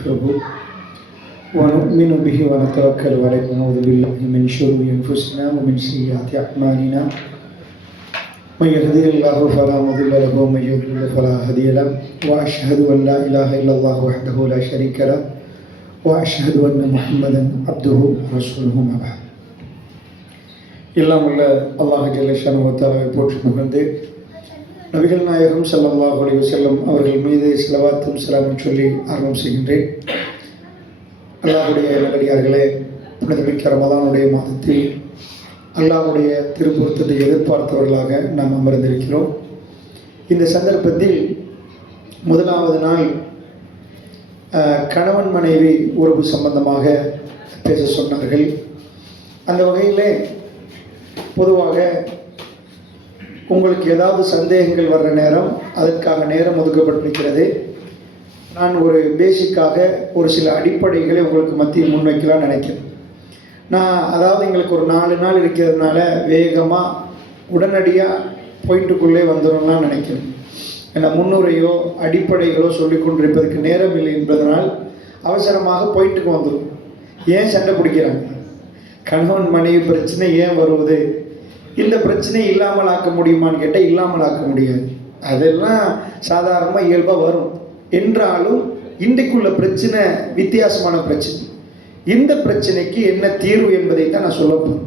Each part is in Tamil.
ونستغفره ونؤمن به ونتوكل عليه ونعوذ بالله من شرور أنفسنا ومن سيئات أعمالنا من يهده الله فلا مضل له ومن يضلل فلا هادي له وأشهد أن لا إله إلا الله وحده لا شريك له وأشهد أن محمدا عبده ورسوله ما بعد. எல்லாம் உள்ள அல்லாஹ் ஜல்ல ஷானஹு வ தஆலாவை போற்றி புகழ்ந்து நபிகள் நாயகம் ஸல்லல்லாஹு அலைஹி வஸல்லம் அவர்கள் மீது ஸலவாத்தும் ஸலாமும் சொல்லி ஆரம்பம் செய்கின்றேன். அல்லாஹ்வுடைய நல்லடியார்களே, புனிதமிக்க ரமலானுடைய மாதத்தில் அல்லாஹ்வுடைய திருப்பொருத்தத்தை எதிர்பார்த்தவர்களாக நாம் அமர்ந்திருக்கிறோம். இந்த சந்தர்ப்பத்தில் முதலாவது நாள் கணவன் மனைவி உறவு சம்பந்தமாக பேச சொன்னார்கள். அந்த வகையிலே பொதுவாக உங்களுக்கு ஏதாவது சந்தேகங்கள் வர்ற நேரம் அதற்காக நேரம் ஒதுக்கப்பட்டிருக்கிறது. நான் ஒரு பேசிக்காக ஒரு சில அடிப்படைகளை உங்களுக்கு மத்தியில் முன்வைக்கலாம்னு நினைக்கிறேன். அதாவது எங்களுக்கு ஒரு 4 நாள் இருக்கிறதுனால வேகமாக உடனடியாக பாயிண்ட்டுக்குள்ளே வந்துடும்லாம் நினைக்கிறேன். ஏன்னா முன்னுரையோ அடிப்படைகளோ சொல்லி கொண்டிருப்பதற்கு நேரம் இல்லை என்பதனால் அவசரமாக பாயிண்ட்டுக்கு வந்துடும். ஏன் சண்டை பிடிக்கிறாங்க? கணவன் மனைவி பிரச்சனை ஏன் வருவது? இந்த பிரச்சனை இல்லாமல் ஆக்க முடியுமான்னு கேட்டால் இல்லாமல் ஆக்க முடியாது. அதெல்லாம் சாதாரணமாக இயல்பாக வரும். என்றாலும் இன்றைக்குள்ள பிரச்சனை வித்தியாசமான பிரச்சனை. இந்த பிரச்சனைக்கு என்ன தீர்வு என்பதை தான் நான் சொல்ல போகிறேன்.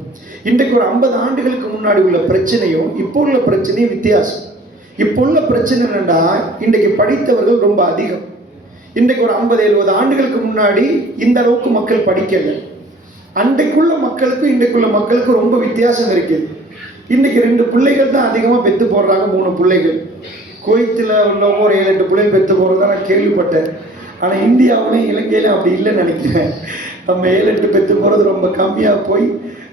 இன்றைக்கு ஒரு 50 ஆண்டுகளுக்கு முன்னாடி உள்ள பிரச்சனையும் இப்போ உள்ள பிரச்சனையும் வித்தியாசம். இப்போ உள்ள பிரச்சனை என்னென்னா, இன்றைக்கு படித்தவர்கள் ரொம்ப அதிகம். இன்றைக்கு ஒரு 50-70 ஆண்டுகளுக்கு முன்னாடி இந்த அளவுக்கு மக்கள் படிக்கலை. அன்றைக்குள்ள மக்களுக்கும் இன்றைக்குள்ள மக்களுக்கும் ரொம்ப வித்தியாசம் இருக்குது. இன்றைக்கி 2 பிள்ளைகள் தான் அதிகமாக பெற்று போடுறாங்க, 3 பிள்ளைகள். குவைத்தில் உள்ளவங்க ஒரு 7-8 பிள்ளைகள் பெற்று போடுறதா நான் கேள்விப்பட்டேன். ஆனால் இந்தியாவிலையும் இலங்கையிலும் அப்படி இல்லைன்னு நினைக்கிறேன். நம்ம 7-8 பெற்று போகிறது ரொம்ப கம்மியாக போய்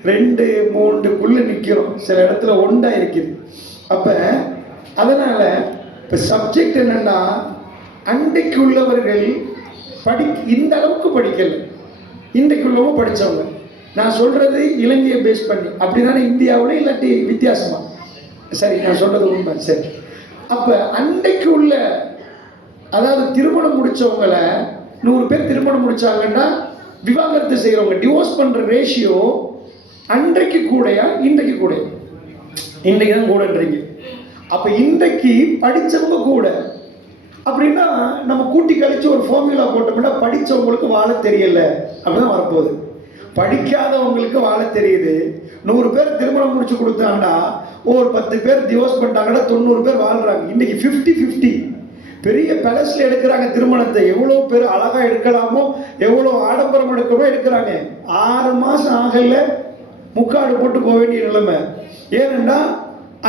2-3 நிற்கிறோம். சில இடத்துல ஒன்றா இருக்குது. அப்போ அதனால் இப்போ சப்ஜெக்ட் என்னென்னா, அன்றைக்கு உள்ளவர்கள் இந்த அளவுக்கு படிக்கலை. இன்றைக்கு உள்ளவங்க படித்தவங்க. நான் சொல்கிறது இலங்கையை பேஸ் பண்ணி அப்படி தானே இந்தியாவில், இல்லாட்டி வித்தியாசமாக? சரி, நான் சொல்கிறது உண்மை. சரி, அப்போ அன்றைக்கு உள்ள, அதாவது திருமணம் முடித்தவங்களை 100 பேர் திருமணம் முடித்தாங்கன்னா விவாகரத்து செய்கிறவங்க, டிவோர்ஸ் பண்ணுற ரேஷியோ அன்றைக்கு கூடயா இன்றைக்கு கூட? இன்றைக்கு தான் கூடன்றீங்க. அப்போ இன்றைக்கு படித்தவங்க கூட அப்படின்னா நம்ம கூட்டி கழிச்சு ஒரு ஃபார்முலா போட்டோம்னா படித்தவங்களுக்கு வாழ தெரியல அப்படிதான் வரப்போகுது. படிக்காதவங்களுக்கு வாழ தெரியுது. 100 பேர் திருமணம் முடிச்சு கொடுத்தாங்கன்னா ஒரு 10 பேர் டிவோர்ஸ் பண்ணிட்டாங்கன்னா 90 பேர் வாழ்றாங்க. இன்னைக்கு 50-50 பெரிய பேலஸ்ல எடுக்கிறாங்க திருமணத்தை. எவ்வளோ பேர் அழகா எடுக்கலாமோ, எவ்வளோ ஆடம்பரம் எடுக்கணுமோ எடுக்கிறாங்க. 6 மாதம் ஆகல முக்காடு போட்டு போக வேண்டிய நிலைமை. ஏனென்னா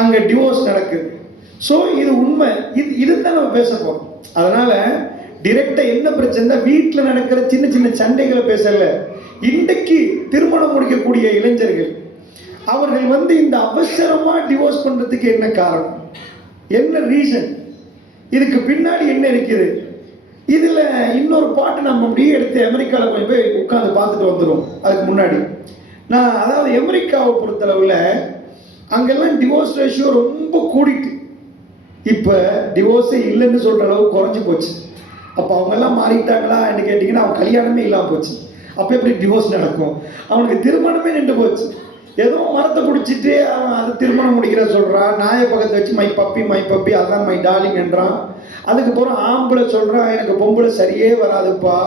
அங்கே டிவோர்ஸ் நடக்குது. ஸோ இது உண்மை. இதுதான் நம்ம பேச போகிறோம். அதனால் டிரெக்டாக என்ன பிரச்சனை, வீட்டில் நடக்கிற சின்ன சின்ன சண்டைகளை பேசல. இன்றைக்கு திருமணம் முடிக்கக்கூடிய இளைஞர்கள் அவர்கள் இந்த அவசரமாக டிவோர்ஸ் பண்ணுறதுக்கு என்ன காரணம், என்ன ரீசன், இதுக்கு பின்னாடி என்ன இருக்குது? இதில் இன்னொரு பாட்டு நம்ம அப்படியே எடுத்து அமெரிக்காவில் போய் உட்காந்து பார்த்துட்டு வந்துடும். அதுக்கு முன்னாடி அதாவது அமெரிக்காவை பொறுத்தளவில் அங்கெல்லாம் டிவோர்ஸ் ரேஷியோ ரொம்ப கூடிட்டு, இப்போ டிவோர்ஸே இல்லைன்னு சொல்கிற அளவுக்கு குறைஞ்சி போச்சு. அப்போ அவங்கெல்லாம் மாறிட்டாங்களா என்று கேட்டிங்கன்னா அவன் கல்யாணமே இல்லாமல் போச்சு. அப்போ எப்படி டிவோர்ஸ் நடக்கும்? அவனுக்கு திருமணமே நின்று போச்சு. ஏதோ மரத்தை பிடிச்சிட்டு அவன் அது திருமணம் முடிக்கிற சொல்கிறான். நாயை பக்கத்தை வச்சு மை பப்பி அதான் மை டார்லிங் என்றான். அதுக்கப்புறம் ஆம்பளை சொல்கிறான், எனக்கு பொம்பளை சரியே வராதுப்பா,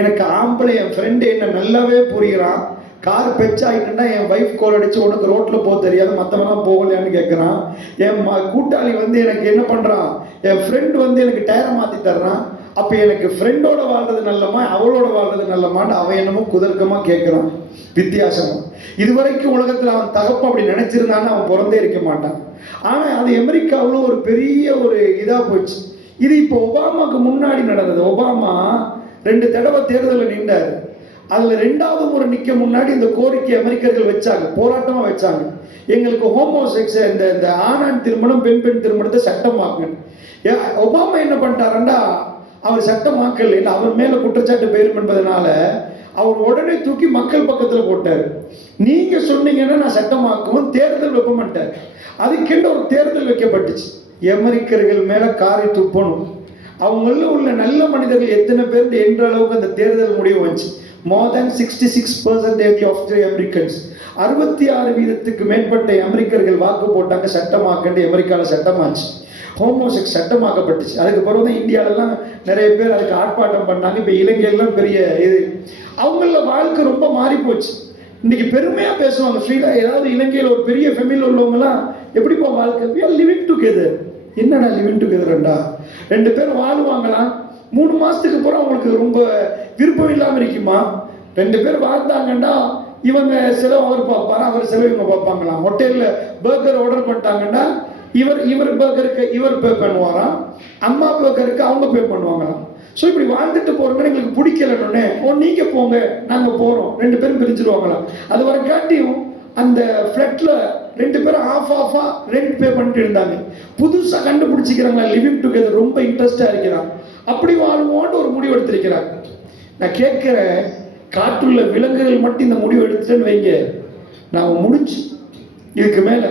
எனக்கு ஆம்பளை என் ஃப்ரெண்டு என்ன நல்லாவே புரிகிறான், கார் பெச் ஆகிட்டுன்னா என் ஒய்ஃப் கோல் அடித்து உனக்கு ரோட்டில் போக தெரியாது, மற்றவெல்லாம் போகலையான்னு கேட்குறான். என் கூட்டாளி எனக்கு என்ன பண்ணுறான், என் ஃப்ரெண்டு எனக்கு டயரை மாற்றி தர்றான். அப்போ எனக்கு ஃப்ரெண்டோட வாழ்றது நல்லமா அவளோட வாழ்றது நல்லமான்னு அவன் என்னமோ குதர்க்கமாக கேட்குறான். வித்தியாசமாக இதுவரைக்கும் உலகத்தில் அவன் தகப்ப அப்படி நினச்சிருந்தான்னு அவன் பிறந்தே இருக்க மாட்டான். ஆனால் அது அமெரிக்காவில் ஒரு பெரிய ஒரு இதாக போச்சு. இது இப்போ ஒபாமாவுக்கு முன்னாடி நடந்தது. ஒபாமா 2 தடவை தேர்தலில் நின்றார். அதில் 2வது முறை நிற்க முன்னாடி இந்த கோரிக்கை அமெரிக்கர்கள் வச்சாங்க, போராட்டமாக வச்சாங்க. எங்களுக்கு ஹோமோசெக்ஸ், இந்த ஆணான் திருமணம் பெண் திருமணத்தை சட்டமாக்குங்க. ஒபாமா என்ன பண்ணிட்டாருண்டா, அவர் சட்டமாக்கல் இல்லை, அவர் மேலே குற்றச்சாட்டு பெயரும் என்பதனால அவர் உடனே தூக்கி மக்கள் பக்கத்தில் போட்டார். நீங்கள் சொன்னீங்கன்னா நான் சட்டமாக்குவோம், தேர்தல் வைக்க மாட்டார். அதுக்கென்று ஒரு தேர்தல் வைக்கப்பட்டுச்சு. அமெரிக்கர்கள் மேலே காரை துப்பணும், அவங்கள உள்ள நல்ல மனிதர்கள் எத்தனை பேர் என்ற அளவுக்கு அந்த தேர்தல் முடிவு வந்துச்சு. மோர் தேன் 66% ஆஃப் தி அமெரிக்கன்ஸ், 66% மேற்பட்ட அமெரிக்கர்கள் வாக்கு போட்டாங்க சட்டமாக்கண்டு. அமெரிக்காவில் சட்டமாச்சு, ஹோமோசெக்ஸ் சட்டமாக்கப்பட்டுச்சு. அதுக்கு பிறகு தான் இந்தியாவிலலாம் நிறைய பேர் அதுக்கு ஆர்ப்பாட்டம் பண்ணாங்க. இப்போ இலங்கையெல்லாம் பெரிய இது, அவங்கள வாழ்க்கை ரொம்ப மாறி போச்சு. இன்னைக்கு பெருமையாக பேசுவாங்க ஃப்ரீடா. ஏதாவது இலங்கையில் ஒரு பெரிய ஃபேமிலி உள்ளவங்கலாம் எப்படிப்பா வாழ்க்கை, லிவிங் டுகெதர். என்னடா லிவிங் டுகெதர்ண்டா, 2 பேரும் வாழ்வாங்களாம். 3 மாதத்துக்கு அப்புறம் அவங்களுக்கு ரொம்ப விருப்பம் இல்லாமல் இருக்குமா. 2 பேர் வாழ்ந்தாங்கன்னா இவங்க செலவு அவர் பார்ப்பாரா, அவர் செலவு இவங்க பார்ப்பாங்களாம். ஹோட்டலில் பர்கர் ஆர்டர் பண்ணிட்டாங்கன்னா இவர் பர்கருக்கு இவர் பே பண்ணுவாராம், அம்மா பர்கருக்கு அவங்க பே பண்ணுவாங்களாம். ஸோ இப்படி வாழ்ந்துட்டு போகிறோம்னா எங்களுக்கு பிடிக்கலன்னு, நீங்கள் போங்க நாங்கள் போகிறோம், 2 பேரும் பிரிஞ்சிருவாங்களாம். அது வர காட்டியும் அந்த ஃப்ளட்டில் 2 பேரும் ஆஃபாக ரெண்ட் பே பண்ணிட்டு இருந்தாங்க. புதுசாக கண்டுபிடிச்சிக்கிறாங்களா லிவிங் டுகெதர், ரொம்ப இன்ட்ரெஸ்டாக இருக்கிறான். அப்படி வாழ்வோன்ட்டு ஒரு முடிவு எடுத்திருக்கிறாங்க. நான் கேட்குறேன், காட்டுள்ள விலங்குகள் மட்டும் இந்த முடிவு எடுத்துட்டேன்னு வைங்க, நான் முடிச்சு. இதுக்கு மேலே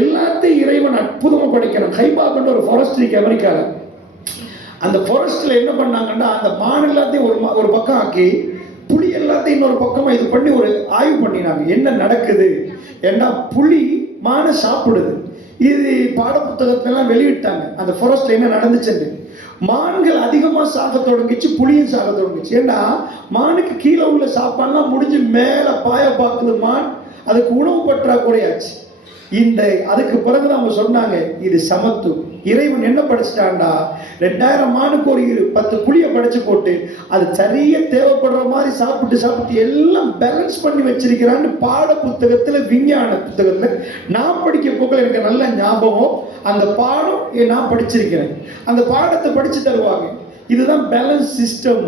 எல்லாத்தையும் இறைவன் அற்புதமாக படைக்கிறான். ஹைபாக்ன்ற ஒரு ஃபாரஸ்ட் இருக்கு அமெரிக்காவில். அந்த ஃபாரஸ்ட்டில் என்ன பண்ணாங்கன்னா, அந்த மான் எல்லாத்தையும் ஒரு பக்கம் ஆக்கி புலி எல்லாத்தையும் இன்னொரு பக்கமாக இது பண்ணி ஒரு ஆய்வு பண்ணினாங்க. என்ன நடக்குது ஏன்னா புலி மானை சாப்பிடுது. இது பாட புத்தகத்திலாம் வெளியிட்டாங்க. அந்த ஃபாரஸ்ட்டில் என்ன நடந்துச்சுன்னு, மான்கள் அதிகமாக சாக தொடங்கிச்சு, புலியும் சாக தொடங்கிச்சு. ஏன்னா மானுக்கு கீழே உள்ள சாப்பாடுலாம் முடிஞ்சு மேலே பாய பார்க்குது மான், அதுக்கு உணவு பற்றாக்குறையாச்சு. அதுக்கு பிறகுதான் அவங்க சொன்னாங்க இது சமத்து. இறைவன் என்ன படைச்சிட்டான்டா, 2000 மானுக்கு ஒரு 10 புளியை படைச்சு போட்டு அது சரியா தேவைப்படுற மாதிரி சாப்பிட்டு எல்லாம் பேலன்ஸ் பண்ணி வச்சிருக்கிறான்னு பாட புத்தகத்துல, விஞ்ஞான புத்தகத்துல நான் படிக்க போக்கில் எனக்கு நல்ல ஞாபகம். அந்த பாடம் நான் படிச்சிருக்கிறேன். அந்த பாடத்தை படிச்சு தருவாங்க. இதுதான் பேலன்ஸ் சிஸ்டம்.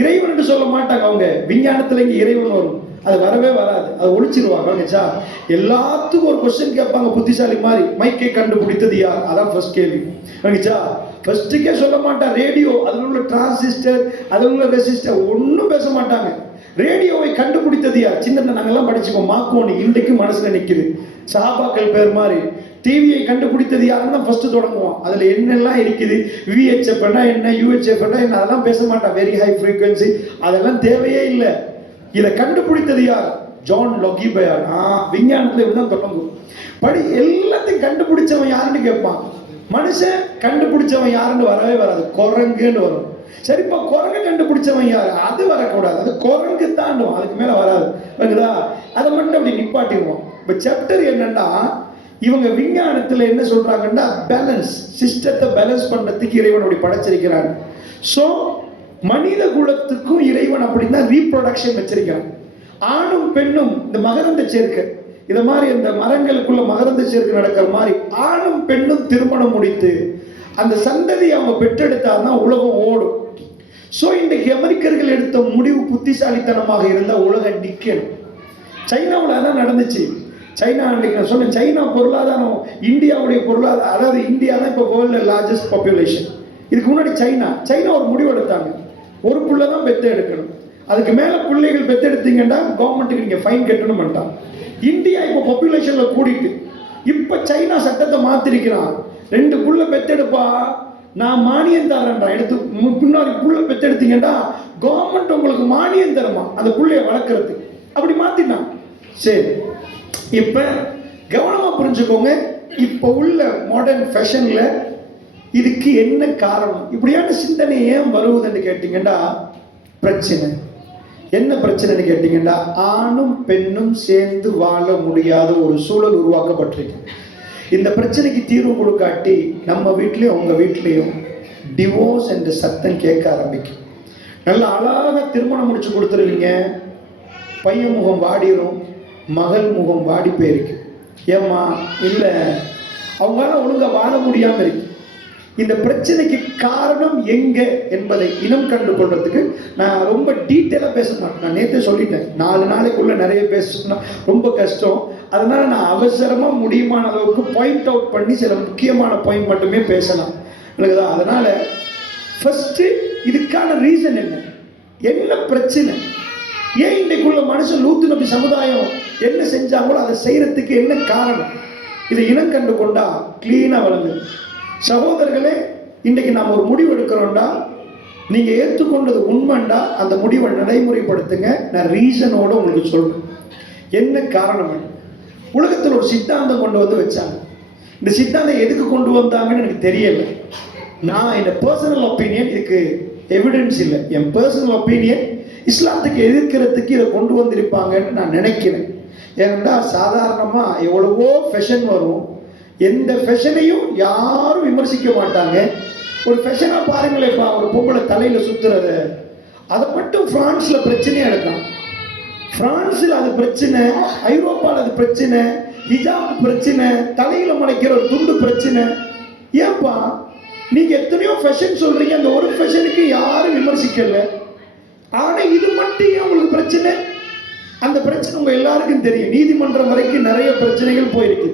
இறைவன் சொல்ல மாட்டாங்க அவங்க. விஞ்ஞானத்துல இங்க இறைவன் வரும், அது வரவே வராது, அது ஒழிச்சிருவாங்க. எல்லாத்துக்கும் ஒரு கொஸ்டின் கேட்பாங்க புத்திசாலி மாதிரி. மைக்கை கண்டுபிடித்தது யார், அதான் ஃபர்ஸ்ட் கேள்வி. ஃபர்ஸ்ட்டுக்கே சொல்ல மாட்டான் ரேடியோ, அதில் உள்ள டிரான்சிஸ்டர், அதில் உள்ள ரெசிஸ்டர் ஒன்றும் பேச மாட்டாங்க. ரேடியோவை கண்டுபிடித்தது யார், சின்னதை நாங்கெல்லாம் படிச்சுக்கோம், மாக்கோனி இன்றைக்கு மனசுல நிற்குது. சஹாபாக்கள் பேர் மாதிரி. டிவியை கண்டுபிடித்தது யாருன்னு தான் ஃபர்ஸ்ட் தொடங்குவோம். அதில் என்னெல்லாம் இருக்குது, விஹெச்எஃப் என்ன, யூஹெச்எஃப் என்ன, அதெல்லாம் பேச மாட்டான். வெரி ஹை ஃப்ரீக்வன்சி, அதெல்லாம் தேவையே இல்லை. இதை கண்டுபிடித்தது யார், ஜான் லோகி பயார். விஞ்ஞானத்தில் இப்படிதான் தொடங்கும். எல்லாத்தையும் கண்டுபிடிச்சவன் யாருன்னு கேட்பான். மனுஷன் கண்டுபிடிச்சவன் யாருன்னு வரவே வராது, குரங்குன்னு வரும். சரிப்பா குரங்கு கண்டுபிடிச்சவன் யாரு, அது வரக்கூடாது, அது குரங்கு தாண்டும், அதுக்கு மேல வராது. அதை மட்டும் அப்படி நிப்பாட்டிடுவோம். இப்போ சாப்டர் என்னன்னா, இவங்க விஞ்ஞானத்தில் என்ன சொல்றாங்கன்னா, பேலன்ஸ் சிஸ்டத்தை பேலன்ஸ் பண்றதுக்கு இறைவன் அப்படி படைச்சிருக்கிறான். ஸோ மனித குலத்துக்கும் இறைவன் அப்படின்னா ரீப்ரொடக்ஷன் வச்சிருக்கான். ஆணும் பெண்ணும் இந்த மகரந்த சேர்க்கை, இதை மாதிரி இந்த மரங்களுக்குள்ள மகரந்த சேர்க்கை நடக்கிற மாதிரி ஆணும் பெண்ணும் திருமணம் முடித்து அந்த சந்ததி அவங்க பெற்றெடுத்தாதான் உலகம் ஓடும். ஸோ இன்றைக்கு அமெரிக்கர்கள் எடுத்த முடிவு புத்திசாலித்தனமாக இருந்தால் உலகம் நிற்கணும். சைனாவில் அதான் நடந்துச்சு. சைனா அன்றைக்கு நான் சொன்னேன், சைனா பொருளாதாரம் இந்தியாவுடைய பொருளாதாரம், அதாவது இந்தியா தான் இப்போ வேர்ல்டில் லார்ஜஸ்ட் பாப்புலேஷன். இதுக்கு முன்னாடி சைனா ஒரு முடிவு எடுத்தாங்க, ஒரு பிள்ளை தான் பெற்று எடுக்கணும், அதுக்கு மேலே பிள்ளைகள் பெற்று எடுத்தீங்கன்னா கவர்மெண்ட்டுக்கு நீங்கள் ஃபைன் கட்டணும் பண்ணிட்டான். இந்தியா இப்போ பாப்புலேஷனில் கூடிட்டு இப்போ சைனா சட்டத்தை மாற்றிருக்கிறான். 2 புள்ள பெற்றெடுப்பா நான் மானியம் தரேன்டா, எடுத்து பின்னாடி புள்ள பெற்றெடுத்தீங்கன்னா கவர்மெண்ட் உங்களுக்கு மானியம் தருமா அந்த புள்ளைய வளர்க்கறதுக்கு. அப்படி மாற்றிட்டான். சரி, இப்போ கவனமாக புரிஞ்சுக்கோங்க. இப்போ உள்ள மாடர்ன் ஃபேஷனில் இதுக்கு என்ன காரணம், இப்படியான சிந்தனை ஏன் வருவதுன்னு கேட்டிங்கன்னா, பிரச்சனை என்ன பிரச்சனைன்னு கேட்டிங்கன்னா, ஆணும் பெண்ணும் சேர்ந்து வாழ முடியாத ஒரு சூழல் உருவாக்கப்பட்டிருக்கு. இந்த பிரச்சனைக்கு தீர்வு கொடுக்காட்டி நம்ம வீட்லேயும் அவங்க வீட்லேயும் டிவோர்ஸ் என்ற சத்தம் கேட்க ஆரம்பிக்கும். நல்லா அழகாக திருமணம் முடிச்சு கொடுத்துருவீங்க, பையன் முகம் வாடிடும், மகள் முகம் வாடி போயிருக்கு. ஏம்மா இல்லை, அவங்களால ஒழுங்காக வாழ முடியாமல் இருக்கு. இந்த பிரச்சனைக்கு காரணம் எங்க என்பதை இனம் கண்டு கொள்றதுக்கு நான் ரொம்ப டீட்டெயிலாக பேச மாட்டேன். நான் நேற்றே சொல்லிட்டேன், 4 நாளைக்குள்ள நிறைய பேசணும்னா ரொம்ப கஷ்டம். அதனால நான் அவசரமாக முடியுமான அளவுக்கு பாயிண்ட் அவுட் பண்ணி சில முக்கியமான பாயிண்ட் மட்டுமே பேசலாம். இல்லைங்களா? அதனால ஃபர்ஸ்ட் இதுக்கான ரீசன் என்ன பிரச்சனை, ஏன் இன்றைக்குள்ள மனுஷன் லூத்து நபி சமுதாயம் என்ன செஞ்சாங்களோ அதை செய்யறதுக்கு என்ன காரணம், இதை இனம் கண்டு கொண்டா கிளீனாக வழங்கு. சகோதரர்களே, இன்றைக்கு நாம் ஒரு முடிவு எடுக்கிறோம்டா, நீங்கள் ஏற்றுக்கொண்டது உண்மைண்டா அந்த முடிவை நடைமுறைப்படுத்துங்க. நான் ரீசனோட உங்களுக்கு சொல்கிறேன் என்ன காரணம். உலகத்தில் ஒரு சித்தாந்தம் கொண்டு வந்து வச்சாங்க. இந்த சித்தாந்தம் எதுக்கு கொண்டு வந்தாங்கன்னு எனக்கு தெரியல. நான் இந்த பர்சனல் ஒப்பீனியன், இதுக்கு எவிடன்ஸ் இல்லை. என் பர்சனல் ஒப்பீனியன் இஸ்லாத்துக்கு எதிர்க்கிறதுக்கு இதை கொண்டு வந்திருப்பாங்கன்னு நான் நினைக்கிறேன். ஏன்னா சாதாரணமாக எவ்வளவோ ஃபேஷன் வரும், எந்த ஃபேஷனையும் யாரும் விமர்சிக்க மாட்டாங்க. ஒரு ஃபேஷனாக பாருங்களேப்பா, ஒரு பொம்பளை தலையில் சுற்றுறத, அதை மட்டும் ஃப்ரான்ஸில் பிரச்சனையாக இருக்கான். பிரான்ஸில் அது பிரச்சனை, ஐரோப்பாவில் அது பிரச்சனை, ஹிஜாப் பிரச்சனை, தலையில் மறைக்கிற ஒரு துண்டு பிரச்சனை. ஏன்பா நீங்கள் எத்தனையோ ஃபேஷன் சொல்கிறீங்க, அந்த ஒரு ஃபேஷனுக்கு யாரும் விமர்சிக்கல, ஆனால் இது மட்டும் ஏன் உங்களுக்கு பிரச்சனை? அந்த பிரச்சனை உங்கள் எல்லாருக்கும் தெரியும். நீதிமன்றம் வரைக்கும் நிறைய பிரச்சனைகள் போயிருக்கு.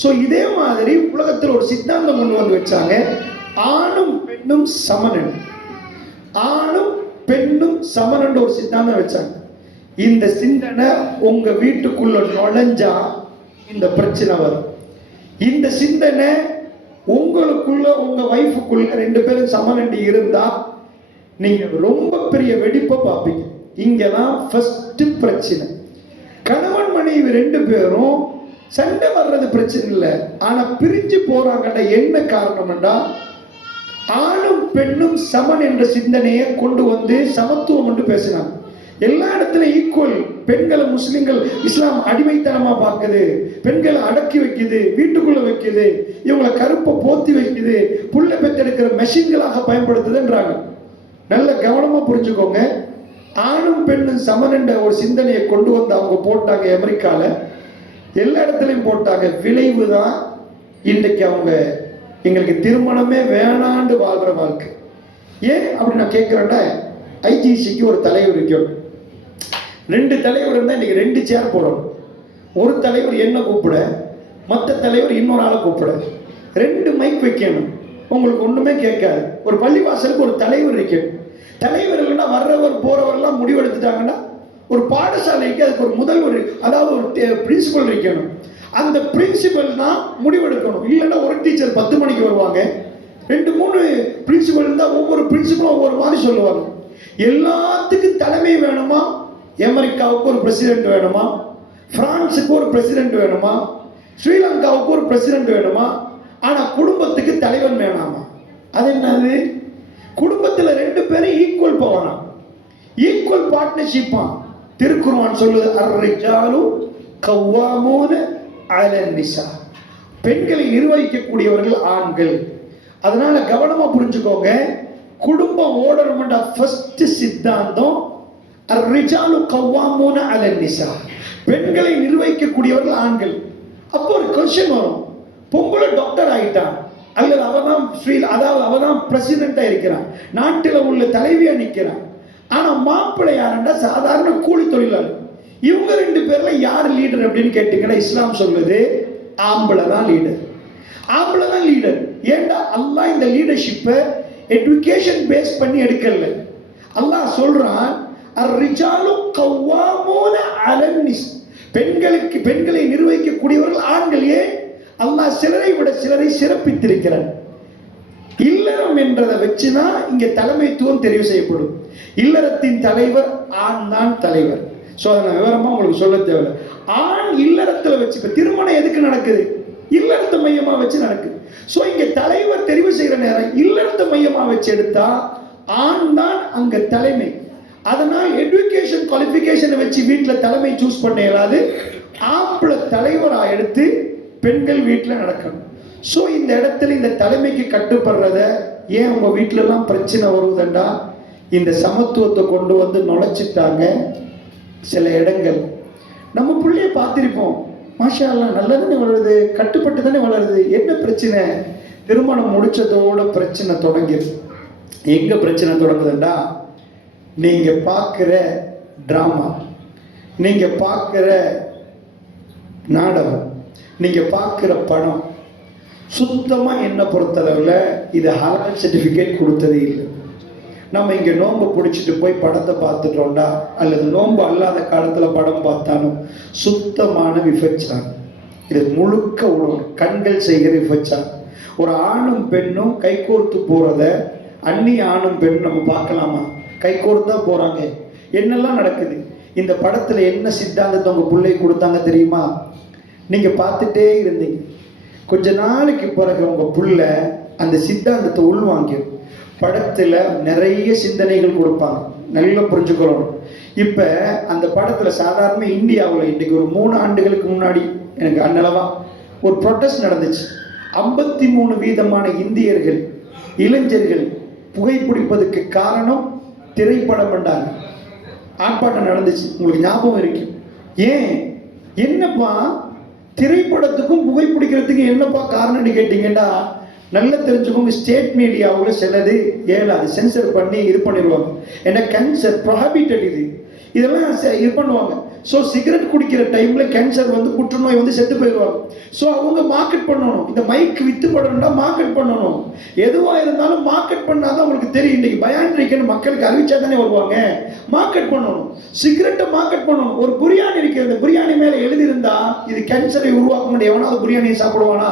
ஸோ இதே மாதிரி உலகத்தில் ஒரு சித்தாந்தம் கொண்டு வந்து வச்சாங்க, ஆணும் பெண்ணும் சமன். ஆணும் பெண்ணும் சமன் ஒரு சித்தாந்தம் வச்சாங்க. இந்த சிந்தனை உங்க வீட்டுக்குள்ள நுழைஞ்சா இந்த பிரச்சனை வரும். இந்த சிந்தனை உங்களுக்குள்ள, உங்க வைஃபுக்குள்ள ரெண்டு பேரும் சமநண்டி இருந்தா நீங்க ரொம்ப பெரிய வெடிப்பை பார்ப்பீங்க. இங்கதான் ஃபர்ஸ்ட் பிரச்சனை. கணவன் மனைவி ரெண்டு பேரும் சண்டை வர்றது பிரச்சனை இல்லை, ஆனா பிரிஞ்சு போறாங்கடா. என்ன காரணம்டா, ஆணும் பெண்ணும் சமன் என்ற சிந்தனையை கொண்டு வந்து சமத்துவம் என்று பேசினாங்க. எல்லா இடத்துலையும் ஈக்குவல். பெண்களை முஸ்லிம்கள் இஸ்லாம் அடிமைத்தனமா பார்க்குது, பெண்களை அடக்கி வைக்குது, வீட்டுக்குள்ள வைக்குது, இவங்களை கருப்பை போத்தி வைக்குது, புள்ள பெற்றெடுக்கிற மெஷின்களாக பயன்படுத்துதுன்றாங்க. நல்ல கவனமா புரிஞ்சுக்கோங்க. ஆணும் பெண்ணும் சமன் என்ற ஒரு சிந்தனையை கொண்டு வந்து அவங்க போட்டாங்க. அமெரிக்கால எல்லா இடத்துலையும் போட்டாங்க. விளைவு தான் இன்றைக்கு அவங்க எங்களுக்கு திருமணமே வேணாண்டு வாழ்ற வாழ்க்கை. ஏன் அப்படி நான் கேட்கிறேன்னா, ஐஜிசிக்கு ஒரு தலைவர் இருக்கணும், ரெண்டு தலைவர் இருந்தால் இன்னைக்கு ரெண்டு சேர் போடணும். ஒரு தலைவர் என்ன கூப்பிட, மற்ற தலைவர் இன்னொரு ஆளை கூப்பிட, ரெண்டு மைக் வைக்கணும். உங்களுக்கு ஒன்றுமே கேட்காது. ஒரு பள்ளிவாசலுக்கு ஒரு தலைவர் இருக்கணும். தலைவர் இல்லைன்னா வர்றவர் போறவரெல்லாம் முடிவெடுத்துட்டாங்கன்னா, ஒரு பாடசாலைக்கு அதுக்கு ஒரு முதல்வர், அதாவது ஒரு பிரின்சிபல் இருக்கணும். அந்த பிரின்சிபல் தான் முடிவெடுக்கணும். இல்லைன்னா ஒரு டீச்சர் 10 மணிக்கு வருவாங்க, 2-3 பிரின்சிபல் இருந்தால் ஒவ்வொரு பிரின்சிபலும் ஒவ்வொரு மாதிரி சொல்லுவாங்க. எல்லாத்துக்கும் தலைமை வேணுமா? அமெரிக்காவுக்கு ஒரு பிரசிடென்ட் வேணுமா? பிரான்ஸுக்கு ஒரு பிரசிடென்ட் வேணுமா? ஸ்ரீலங்காவுக்கு ஒரு பிரசிடென்ட் வேணுமா? ஆனா குடும்பத்துக்கு தலைவன் வேணாமா? அது என்னது? குடும்பத்தில் ரெண்டு பேரும் ஈக்குவல் பவனா, ஈக்குவல் பார்ட்னர்ஷிப்பா. திருக்குர்ஆன் சொல்லுது, அர்ரிஜாலு கவ்வாமூன அலன் நிஸா. பெண்களை நிர்வகிக்கக்கூடியவர்கள் ஆண்கள். அதனால கவனமா புரிஞ்சுக்கோங்க. குடும்பம் ஓடணும்டா ஃபர்ஸ்ட் சித்தாந்தம் அர்ரிஜாலு கவ்வாமூன அலன் நிஸா. பெண்களை நிர்வகிக்கக்கூடியவர்கள் ஆண்கள். அப்போ ஒரு கொஸ்டின் வரும், பொம்பளை டாக்டர் ஆகிட்டான் அல்லது அவதான் அதாவது அவதான் பிரசிடென்டா இருக்கிறான், நாட்டில் உள்ள தலைவியா நிற்கிறான். ஆனா மாப்பிள்ளை யாருன்னா சாதாரண கூலி தொழிலாளர். இவங்க ரெண்டு பேர்ல யார் லீடர் அப்படின்னு கேட்டீங்கன்னா, இஸ்லாம் சொல்லுது ஆம்பளை தான் லீடர். ஆம்பளை தான் லீடர். ஏண்டா அல்லாஹ் இந்த லீடர்ஷிப்பை எஜுகேஷன் பேஸ் பண்ணி எடுக்கல. அல்லாஹ் சொல்றான், அர்ரிஜாலு கவ்வாமூன அலன் நிஸா. பெண்களை நிர்வகிக்கக்கூடியவர்கள் ஆண்கள். ஏன்? அல்லாஹ் சிலரை விட சிலரை சிறப்பித்திருக்கிறார். இல்லறம் என்றதை வச்சுதான் இங்க தலைமைத்துவம் தெரிவு செய்யப்படும். இல்லறத்தின் தலைவர் ஆண் தான் தலைவர். ஸோ அதை நான் விவரமா உங்களுக்கு சொல்ல தேவையில்லை. ஆண் இல்லறத்துல வச்சு, இப்ப திருமணம் எதுக்கு நடக்குது? இல்லறத்தை மையமா வச்சு நடக்குது. ஸோ இங்க தலைவர் தெரிவு செய்யற நேரம் இல்லறத்தை மையமா வச்சு எடுத்தா ஆண் தான் அங்க தலைமை. அதனால் எஜுகேஷன் குவாலிஃபிகேஷனை வச்சு வீட்டில் தலைமை சூஸ் பண்ண இயலாது. ஆம்பளை தலைவரா எடுத்து பெண்கள் வீட்டில் நடக்கணும். ஸோ இந்த இடத்துல இந்த தலைமைக்கு கட்டுப்படுறத ஏன் உங்க வீட்டிலலாம் பிரச்சனை வருவதுண்டா, இந்த சமத்துவத்தை கொண்டு வந்து நுழைச்சிட்டாங்க. சில இடங்கள் நம்ம பிள்ளைய பார்த்திருப்போம், மாஷா அல்லாஹ் நல்லா தானே வளருது, கட்டுப்பட்டு தானே வளருது. என்ன பிரச்சனை? திருமணம் முடிச்சதோட பிரச்சனை தொடங்கிடுது. எங்க பிரச்சனை தொடங்குதுண்டா, நீங்க பார்க்குற டிராமா, நீங்க பார்க்குற நாடகம், நீங்க பார்க்குற படம் சுத்தமாக என்ன பொறுத்தளவில் இது ஹலால் சர்டிஃபிகேட் கொடுத்தது இல்லை. நம்ம இங்கே நோன்பு பிடிச்சிட்டு போய் படத்தை பார்த்துட்டோம்டா, அல்லது நோன்பு அல்லாத காலத்தில் படம் பார்த்தாலும் சுத்தமான விபச்சாரம். இது முழுக்க உணவு, கண்கள் செய்கிற விபச்சாரம். ஒரு ஆணும் பெண்ணும் கைகோர்த்து போகிறத அந்நிய ஆணும் பெண்ணும் நம்ம பார்க்கலாமா? கைகோர்த்தா போகிறாங்க. என்னெல்லாம் நடக்குது? இந்த படத்தில் என்ன சித்தாந்தத்தை உங்கள் பிள்ளை கொடுத்தாங்க தெரியுமா? நீங்கள் பார்த்துட்டே இருந்தீங்க. கொஞ்ச நாளைக்கு பிறகு உங்கள் புள்ள அந்த சித்தாந்தத்தை உள்வாங்கிடும். படத்தில் நிறைய சிந்தனைகள் கொடுப்பாங்க, நல்லா புரிஞ்சுக்கணும். இப்போ அந்த படத்தில் சாதாரண இந்தியாவில் இன்றைக்கு ஒரு 3 ஆண்டுகளுக்கு முன்னாடி எனக்கு அந்நளவா ஒரு ப்ரொட்டஸ்ட் நடந்துச்சு. 53% இந்தியர்கள் இளைஞர்கள் புகைப்பிடிப்பதற்கு காரணம் திரைப்படம் என்றாங்க. ஆர்ப்பாட்டம் நடந்துச்சு, உங்களுக்கு ஞாபகம் இருக்கு. ஏன், என்னப்பா திரைப்படத்துக்கும் புகைப்பிடிக்கிறதுக்கு என்னப்பா காரணம்னு கேட்டீங்கன்னா, நல்லா தெரிஞ்சுக்கோங்க, ஸ்டேட் மீடியாவில் சிலது ஏழாது சென்சர் பண்ணி இது பண்ணிடுவாங்க. ஏன்னா கேன்சர் ப்ராஹிபிட்டட், இதெல்லாம் இது பண்ணுவாங்க. ஸோ சிகரெட் குடிக்கிற டைமில் கேன்சர் வந்து புற்றுநோய் வந்து செத்து போயிடுவாங்க. ஸோ அவங்க மார்க்கெட் பண்ணணும். இந்த மைக் வித்துப்படணும்னா மார்க்கெட் பண்ணணும். எதுவாக இருந்தாலும் மார்க்கெட் பண்ணாதான் உங்களுக்கு தெரியும். இன்றைக்கி பயான்றிக்குன்னு மக்களுக்கு அறிவிச்சா தானே வருவாங்க. மார்க்கெட் பண்ணணும், சிகரெட்டை மார்க்கெட் பண்ணணும். ஒரு பிரியாணி இருக்கிறது, பிரியாணி மேலே எழுதியிருந்தா இது கேன்சரை உருவாக்க எவனாவது பிரியாணியை சாப்பிடுவானா?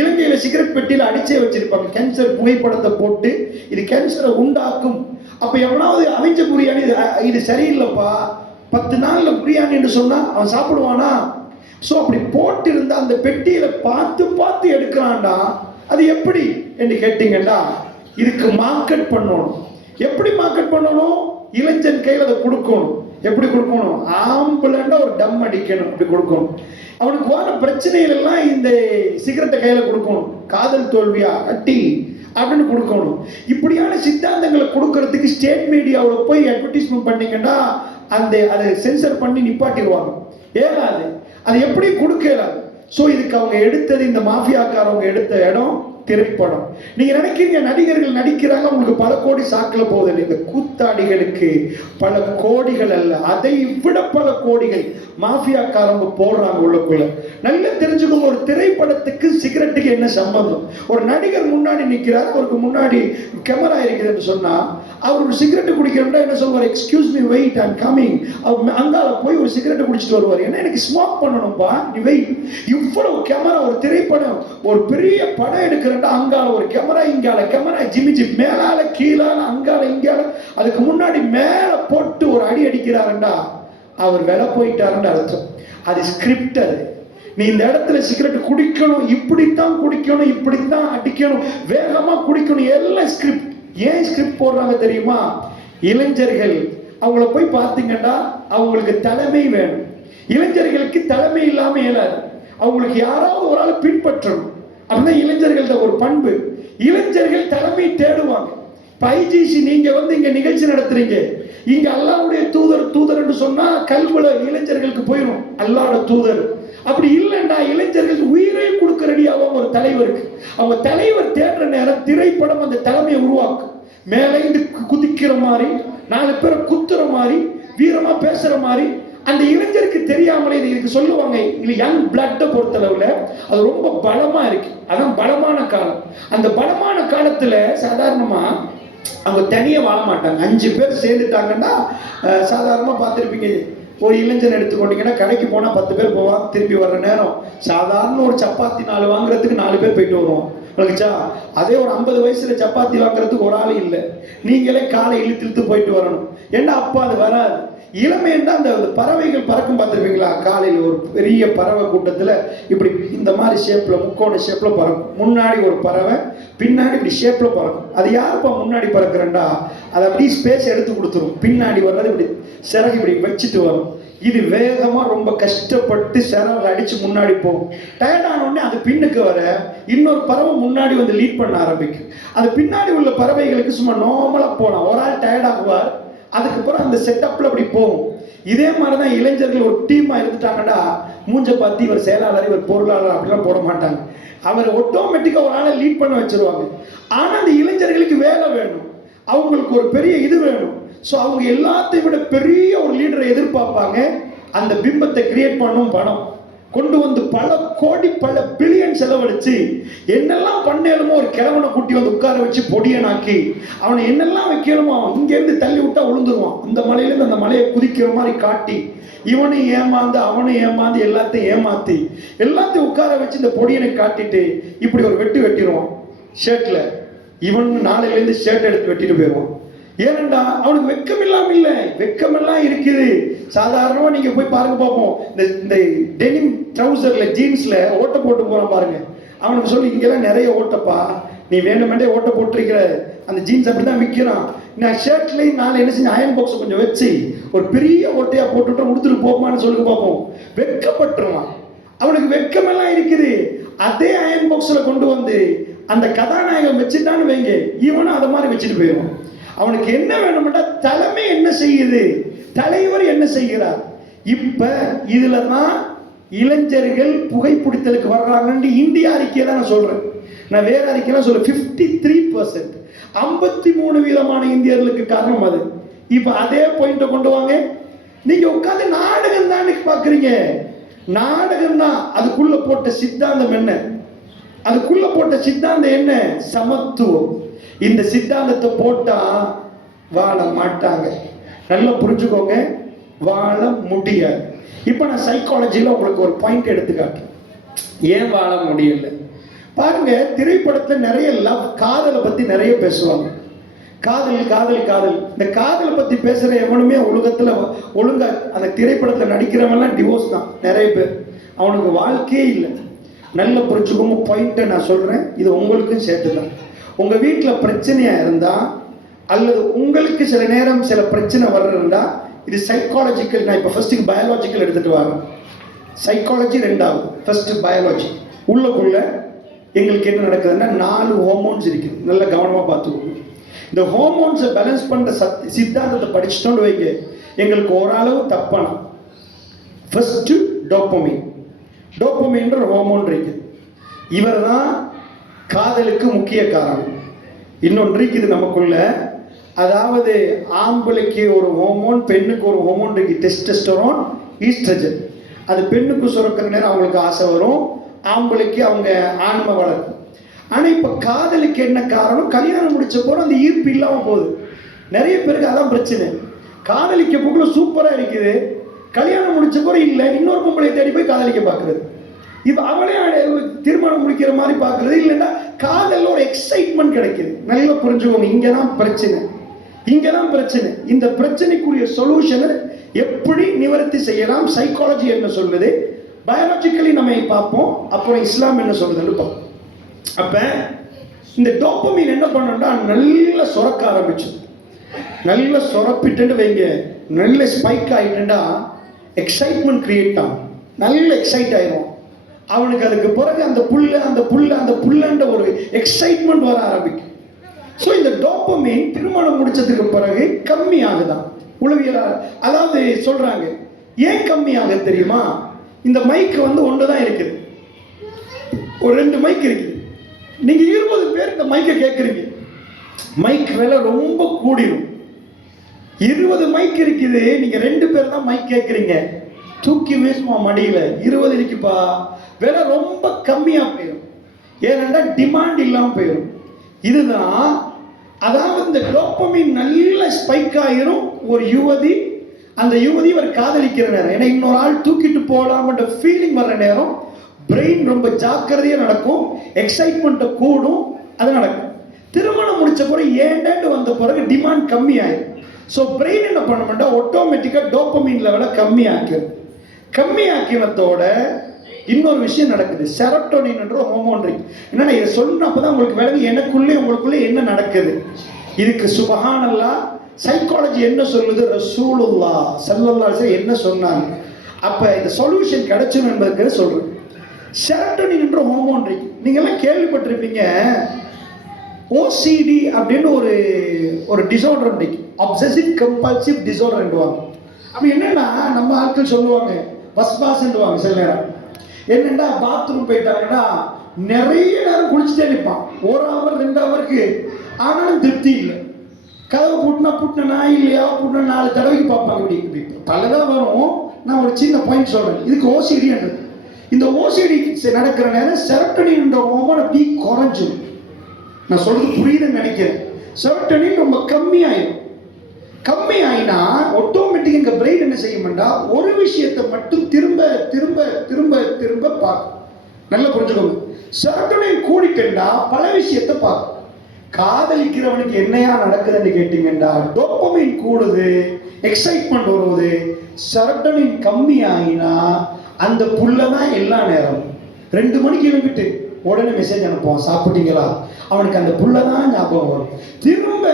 இலங்கையில் சிகரெட் பெட்டியில் அடிச்சே வச்சிருப்பாங்க, கேன்சர் புகைப்படத்தை போட்டு இது கேன்சரை உண்டாக்கும். அப்போ எவனாவது அவிஞ்ச பிரியாணி இது சரியில்லைப்பா 10 நாளில் பிரியாணி என்று சொன்னால் அவன் சாப்பிடுவானா? ஸோ அப்படி போட்டு இருந்தா அந்த பெட்டியில பார்த்து பார்த்து எடுக்கிறான்டா. அது எப்படி என்று கேட்டீங்கன்னா, இதுக்கு மார்க்கெட் பண்ணணும். எப்படி மார்க்கெட் பண்ணணும்? இளைஞன் கையில் அதை கொடுக்கணும். எப்படி கொடுக்கணும்? ஆம்புலண்டா ஒரு டம் அடிக்கணும், அப்படி கொடுக்கணும். அவனுக்கு வர பிரச்சனைகள் எல்லாம் இந்த சிகரெட்டை கையில் கொடுக்கணும். காதல் தோல்வியா அட்டி அப்படின்னு கொடுக்கணும். இப்படியான சித்தாந்தங்களை கொடுக்கறதுக்கு ஸ்டேட் மீடியாவில் போய் அட்வர்டைஸ்மெண்ட் பண்ணீங்கன்னா அதை சென்சர் பண்ணி நிப்பாட்டிடுவாங்க. ஏறாது, அது எப்படி கொடுக்க இயலாது. ஸோ இதுக்கு அவங்க எடுத்தது, இந்த மாஃபியாக்காரவங்க எடுத்த இடம் திரைப்படம். நீங்க நினைக்கிறீங்க நடிகர்கள் நடிக்கிறாங்க, உங்களுக்கு பல கோடி சாக்கில் போகுது. இந்த கூத்தாடிகளுக்கு பல கோடிகள் அல்ல, அதை விட பல கோடிகள் மாஃபியாக்காரங்க போடுறாங்க உள்ளுக்குள்ள. நல்லா தெரிஞ்சுக்கோங்க, ஒரு திரைப்படத்துக்கு சிகரெட்டுக்கு என்ன சம்பந்தம்? ஒரு நடிகர் முன்னாடி நிற்கிறார், அவருக்கு முன்னாடி கேமரா இருக்குதுன்னு சொன்னா அவர் ஒரு சிகரெட்டு குடிக்கிறா என்ன சொல்வார்? Excuse me, wait, I am coming. அவர் அங்கால போய் ஒரு சிகரெட்டை குடிச்சிட்டு வருவார். ஏன்னா எனக்கு ஸ்மோக் பண்ணணும்பா, நீ வெயிட். இவ்வளவு கேமரா, ஒரு திரைப்படம், ஒரு பெரிய படம் எடுக்கிறேன்டா, அங்கால ஒரு கேமரா, இங்கால கேமரா, ஜிமிஜி மேலால கீழால அங்கால இங்கால, அதுக்கு முன்னாடி மேல போட்டு ஒரு அடி அடிக்கிறாருண்டா, அவர் விலை போயிட்டாருன்னு அர்த்தம். அது ஸ்கிரிப்ட். அது நீ இந்த இடத்துல சிகரெட் குடிக்கணும், இப்படித்தான் குடிக்கணும், இப்படித்தான் அடிக்கணும், வேகமா குடிக்கணும், எல்லாம் ஸ்கிரிப்ட். ஏன் ஸ்கிரிப்ட் போடுறாங்க தெரியுமா? இளைஞர்கள் அவங்கள போய் பார்த்தீங்கன்னா அவங்களுக்கு தலைமை வேணும். இளைஞர்களுக்கு தலைமை இல்லாம இயலாது. அவங்களுக்கு யாராவது ஒரு ஆள் பின்பற்றணும். அப்படின்னா இளைஞர்கள்ட்ட ஒரு பண்பு. இளைஞர்கள் தலைமை தேடுவாங்க. ஐஜிசி நீங்க வந்து இங்க நிகழ்ச்சி நடத்துறீங்க, இங்க அல்லாஹ்வுடைய தூதர் என்று சொன்னா கல்வில இளைஞர்களுக்கு போயிடும் அல்லாஹ்வோட தூதர். அப்படி இல்லைன்னா இளைஞர்கள் உயிரை கொடுக்க ரெடியாகும் ஒரு தலைவருக்கு. அவங்க தலைவர் தேடுற நேரம் திரைப்படம் அந்த தலைமையை உருவாக்கும். மேலே இருந்து குதிக்கிற மாதிரி, 4 பேரை குத்துற மாதிரி, வீரமா பேசுற மாதிரி. அந்த இளைஞருக்கு தெரியாமலே இதுக்கு சொல்லுவாங்க, இது யங் பிளட்டை பொறுத்தளவுல அது ரொம்ப பலமா இருக்கு. அதான் பலமான காலம். அந்த பலமான காலத்துல சாதாரணமா அவங்க தனியா வாழ மாட்டாங்க. 5 பேர் சேர்ந்துட்டாங்கன்னா சாதாரணமா பார்த்துருப்பீங்க. ஒரு இளைஞன் எடுத்துக்கொண்டீங்கன்னா கடைக்கு போனால் 10 பேர் போவான், திருப்பி வர்ற நேரம் சாதாரண ஒரு சப்பாத்தி 4 வாங்குறதுக்கு 4 பேர் போயிட்டு வருவோம். உங்களுக்குச்சா? அதே ஒரு 50 வயசுல சப்பாத்தி வாங்குறதுக்கு ஒரு ஆள் இல்லை. நீங்களே காலை இழுத்து போயிட்டு வரணும். ஏன்னா அப்போ அது வராது. இளமைன்னா அந்த பறவைகள் பறக்கும் பார்த்துருப்பீங்களா? காலையில் ஒரு பெரிய பறவை கூட்டத்தில் இப்படி இந்த மாதிரி ஷேப்பில், முக்கோண ஷேப்பில் பறக்கும். முன்னாடி ஒரு பறவை, பின்னாடி இப்படி ஷேப்பில் பறக்கும். அது யாருப்பா முன்னாடி பறக்கிறேன்டா, அதை அப்படி ஸ்பேஸ் எடுத்து கொடுத்துரும். பின்னாடி வர்றது இப்படி சிறகு இப்படி வச்சுட்டு வரும். இது வேகமாக ரொம்ப கஷ்டப்பட்டு சிறகு அடித்து முன்னாடி போகும். டயர்டானோடனே அது பின்னுக்கு வர இன்னொரு பறவை முன்னாடி வந்து லீட் பண்ண ஆரம்பிக்கும். அது பின்னாடி உள்ள பறவைகளுக்கு சும்மா நார்மலாக போகலாம். ஒரு ஆள் டயர்டாகுவார், அதுக்கப்புறம் அந்த செட்டப்பில் அப்படி போகும். இதே மாதிரி தான் இளைஞர்கள் ஒரு டீமாக இருந்துட்டாங்கன்னா மூஞ்ச பார்த்து இவர் செயலாளர், இவர் பொருளாளர் அப்படிலாம் போட மாட்டாங்க. அவர் ஆட்டோமேட்டிக்காக ஒரு ஆளை லீட் பண்ண வச்சிருவாங்க. ஆனால் அந்த இளைஞர்களுக்கு வேலை வேணும், அவங்களுக்கு ஒரு பெரிய இது வேணும். ஸோ அவங்க எல்லாத்தையும் விட பெரிய ஒரு லீடரை எதிர்பார்ப்பாங்க. அந்த பிம்பத்தை கிரியேட் பண்ணும் பணம் கொண்டு வந்து பல கோடி பல பில்லியன் செலவழிச்சு என்னெல்லாம் பண்ணலுமோ ஒரு கிழவனை கூட்டி வந்து உட்கார வச்சு பொடியனாக்கி அவனை என்னெல்லாம் வைக்கணுமோ இங்கேருந்து தள்ளி விட்டா விழுந்துருவான். அந்த மலையிலேருந்து அந்த மலையை குதிக்கிற மாதிரி காட்டி இவனையும் ஏமாந்து அவனை ஏமாந்து எல்லாத்தையும் ஏமாத்தி எல்லாத்தையும் உட்கார வச்சு இந்த பொடியனை காட்டிட்டு இப்படி ஒரு வெட்டிடுவான். ஷர்ட்ல. இவன் நாளையிலேருந்து ஷர்ட் எடுத்து வெட்டிட்டு போயிடுவான். ஏனண்டா அவனுக்கு வெக்கம் இல்லாமல் இல்லை, வெக்கமெல்லாம் இருக்குது. சாதாரணமாக நீங்கள் போய் பாருங்க பார்ப்போம், இந்த டெனிம் ட்ரௌசர்ல ஜீன்ஸ்ல ஓட்ட போட்டு போகிறான் பாருங்க. அவனுக்கு சொல்லி இங்கெல்லாம் நிறைய ஓட்டப்பா, நீ வேணுமெண்டே ஓட்ட போட்டிருக்கிற, அந்த ஜீன்ஸ் அப்படி தான் விற்கிறான். நான் ஷர்ட்லேயும் நான் என்ன செஞ்சேன், அயன் பாக்ஸை கொஞ்சம் வச்சு ஒரு பெரிய ஓட்டையாக போட்டுட்டு கொடுத்துட்டு போப்பான்னு சொல்லுங்க பார்ப்போம். வெக்கப்பட்டுருவான். அவனுக்கு வெக்கமெல்லாம் இருக்குது. அதே அயன் பாக்ஸில் கொண்டு வந்து அந்த கதாநாயகன் வச்சுட்டான்னு வைங்க, இவனும் அதை மாதிரி வச்சுட்டு போயிடுவான். அவனுக்கு என்ன வேணும்னா தலைமை என்ன செய்யுது, தலைவர் என்ன செய்கிறார். இப்ப இதுல தான் இளைஞர்கள் புகைப்பிடித்தலுக்கு வர்றாங்கன்னு இந்திய அறிக்கையை தான் நான் சொல்றேன். நான் வேற அறிக்கையெல்லாம் சொல்ல 53%, 53% இந்தியர்களுக்கு காரணம் அது. இப்ப அதே பாயிண்ட கொண்டு வாங்க. நீங்க உட்கார்ந்து நாடகம் தானே பாக்குறீங்க. நாடகம் தான். அதுக்குள்ள போட்ட சித்தாந்தம் என்ன? அதுக்குள்ள போட்ட சித்தாந்தம் என்ன? சமத்துவம். இந்த சித்தாந்தத்தை போட்டா வாழ மாட்டாங்க. நல்லா புரிஞ்சுக்கோங்க, வாழ முடியாது. இப்ப நான் சைக்காலஜில உங்களுக்கு ஒரு பாயிண்ட் எடுத்து காட்டுறேன், ஏன் வாழ முடியல. பாருங்க, திரைப்படத்துல நிறைய லவ், காதலை பத்தி நிறைய பேசுவாங்க. காதல் காதல் காதல். இந்த காதலை பத்தி பேசுற எவனுமே உலகத்துல ஒழுங்கா அந்த திரைப்படத்துல நடிக்கிறவங்கலாம் டிவோர்ஸ் தான் நிறைய பேர். அவனுக்கு வாழ்க்கையே இல்லை. நல்ல புரிச்சுக்கோங்க பாயிண்ட்டை நான் சொல்றேன், இது உங்களுக்கும் சேர்த்துதான். உங்க வீட்டில் பிரச்சனையா இருந்தா அல்லது உங்களுக்கு சில நேரம் சில பிரச்சனை வர்றதா, இது சைக்காலஜிக்கல். நான் இப்போ ஃபர்ஸ்ட்டுக்கு பயாலஜிக்கல் எடுத்துட்டு வரேன். சைக்காலஜி ரெண்டாவது, ஃபர்ஸ்ட் பயாலஜி. உள்ளுக்குள்ள எங்களுக்கு என்ன நடக்குதுன்னா 4 ஹார்மோன்ஸ் இருக்குது. நல்ல கவனமாக பார்த்துக்கோங்க. இந்த ஹார்மோன்ஸை பேலன்ஸ் பண்ணுற சித்தாந்தத்தை படிச்சுட்டோன்னு வைங்க, எங்களுக்கு ஓரளவு தப்பான. First dopamine. டோப்பமைன்ற ஹார்மோன் இருக்குது. இவர் தான் காதலுக்கு முக்கிய காரணம். இன்னொன்று இருக்குது நமக்குள்ள, அதாவது ஆம்பளைக்கு ஒரு ஹோமோன், பெண்ணுக்கு ஒரு ஹோமோன் இருக்கு, டெஸ்டஸ்டரோன், ஈஸ்ட்ரஜன். அது பெண்ணுக்கு சுரக்கிற நேரம் அவங்களுக்கு ஆசை வரும், ஆம்பளைக்கு அவங்க ஆன்மை வளரும். ஆனால் இப்போ காதலுக்கு என்ன காரணம்? கல்யாணம் முடிச்ச போது அந்த ஈர்ப்பு இல்லாமல் போகுது. நிறைய பேருக்கு அதான் பிரச்சனை. காதலிக்க போக்குள்ள சூப்பராக இருக்குது, கல்யாணம் முடிச்ச போது இல்லை, இன்னொரு பொம்பளை தேடி போய் காதலிக்க பார்க்குறது. இப்போ அவளே திருமணம் முடிக்கிற மாதிரி பார்க்குறது. இல்லைன்னா காதலில் ஒரு எக்ஸைட்மெண்ட் கிடைக்குது. நல்லா புரிஞ்சுக்கோங்க, இங்கே தான் பிரச்சனை, இங்கே தான் பிரச்சனை. இந்த பிரச்சனைக்குரிய சொல்யூஷனை எப்படி நிவர்த்தி செய்யலாம், சைக்காலஜி என்ன சொல்லுது, பயாலஜிக்கலி நம்ம பார்ப்போம், அப்புறம் இஸ்லாம் என்ன சொல்லுதுன்னு பார்ப்போம். அப்போ இந்த டோப்பமைன் என்ன பண்ணோம்னா நல்லா சுரக்க ஆரம்பிச்சு, நல்லா சுரப்பிட்டு வைங்க, நல்ல ஸ்பைக் ஆகிட்டுண்டா எக்ஸைட்மெண்ட் கிரியேட் ஆகும், நல்ல எக்ஸைட் ஆயிடும் அவனுக்கு. அதுக்கு பிறகு அந்த புல்லுன்ற ஒரு எக்ஸைட்மெண்ட் வர ஆரம்பிக்கும். ஸோ இந்த டோப்பமைன் திருமணம் முடிச்சதுக்கு பிறகு கம்மி ஆகுதான் உளவியலாளர். அதாவது சொல்றாங்க, ஏன் கம்மி ஆகுது தெரியுமா? இந்த மைக் ஒன்று தான் இருக்குது, ஒரு 2 மைக் இருக்குது. நீங்க 20 பேர் இந்த மைக்கை கேட்குறீங்க, மைக் விலை ரொம்ப கூடிடும். 20 மைக் இருக்குது, நீங்க 2 பேர் தான் மைக் கேட்குறீங்க, தூக்கி வீசுமா மடியில. 20 இருக்குப்பா, விலை ரொம்ப கம்மியா போயிடும். ஏனென்றா டிமாண்ட் இல்லாமல் போயிடும். இதுதான், அதாவது இந்த டோப்பமைன் நல்ல ஸ்பைக் ஆகிரும். ஒரு யுவதி, அந்த யுவதி இவர் காதலிக்கிற நேரம், ஏன்னா இன்னொரு ஆள் தூக்கிட்டு போகலாம்ன்ற ஃபீலிங் வர்ற நேரம் பிரெயின் ரொம்ப ஜாக்கிரதையாக நடக்கும், எக்ஸைட்மெண்ட்டை கூடும், அது நடக்கும். திருமணம் முடிச்ச பிறகு ஏண்டேண்டு வந்த பிறகு டிமாண்ட் கம்மி ஆயிடும். ஸோ பிரெயின் என்ன பண்ண மாட்டோம், ஆட்டோமேட்டிக்காக டோப்பமைன் லெவலை கம்மி ஆக்கிடும். கம்மி ஆக்கினத்தோட இன்னொரு விஷயம் நடக்குது, செரோட்டோனின் என்ற ஹார்மோன் இருக்கு. என்னன்னா இதை சொன்னப்பதான் உங்களுக்கு விளங்கு எனக்குள்ளே உங்களுக்குள்ளே என்ன நடக்குது. இதுக்கு சுபஹானல்லாஹ் சைக்காலஜி என்ன சொல்லுது, ரசூலுல்லாஹ் ஸல்லல்லாஹு அலைஹி வஸல்லம் என்ன சொன்னாங்க. அப்ப இந்த சொல்யூஷன் கிடைச்சிடும் என்பதுக்கு சொல்றேன். செரோட்டோனின் என்ற ஹார்மோன் இருக்கு. நீங்க எல்லாம் கேள்விப்பட்டிருப்பீங்க, ஓசிடி அப்படின்னு ஒரு டிசார்டர் இருக்கு, அப்சசிவ் கம்பல்சிவ் டிசார்டர்ன்றாங்க. அப்ப என்னன்னா நம்ம ஆட்கள் சொல்லுவாங்க வஸ்வாஸ்ன்றாங்க. சில நேரம் என்னன்னா பாத்ரூம் போயிட்டாங்கன்னா நிறைய நேரம் குளிச்சுட்டே நிற்பான், 1 ஹவர் 2 ஹவருக்கு, ஆனாலும் திருப்தி இல்லை. கதவை பூட்டினா இல்லையா, பூட்டினா 4 தடவைக்கு பார்ப்பாங்க. இப்படி பலதான் வரும். நான் ஒரு சின்ன பாயிண்ட் சொல்றேன், இதுக்கு ஓசிடின்றது. இந்த ஓசிடி நடக்கிற நேரம் செரோட்டோனின் ஹார்மோன் அப்படி குறைஞ்சிடும். நான் சொல்றது புரியுதுன்னு நினைக்கிறேன். செரோட்டோனின் ரொம்ப கம்மியாயிடும். கம்மி ஆயினா ஆட்டோமேட்டிக் எங்க பிரெயின் என்ன செய்யும்டா, ஒரு விஷயத்தை மட்டும் திரும்ப திரும்ப திரும்ப திரும்ப பார்க்கும். நல்லா புரிஞ்சுக்கோங்க. செரோட்டோனின் கூடிட்டா பல விஷயத்தை பார்க்கும். காதலிக்கிறவனுக்கு என்னையா நடக்குதுன்னு கேட்டீங்கன்னா, டோபமைன் கூடுது, எக்ஸைட்மெண்ட் வருவது. செரோட்டோனின் கம்மி ஆகினா அந்த புள்ள தான் எல்லா நேரம் 2 மணிக்கு எழுப்பிட்டு உடனே மெசேஜ் அனுப்புவான், சாப்பிட்டீங்களா? அவனுக்கு அந்த புள்ள தான் ஞாபகம் வரும். திரும்ப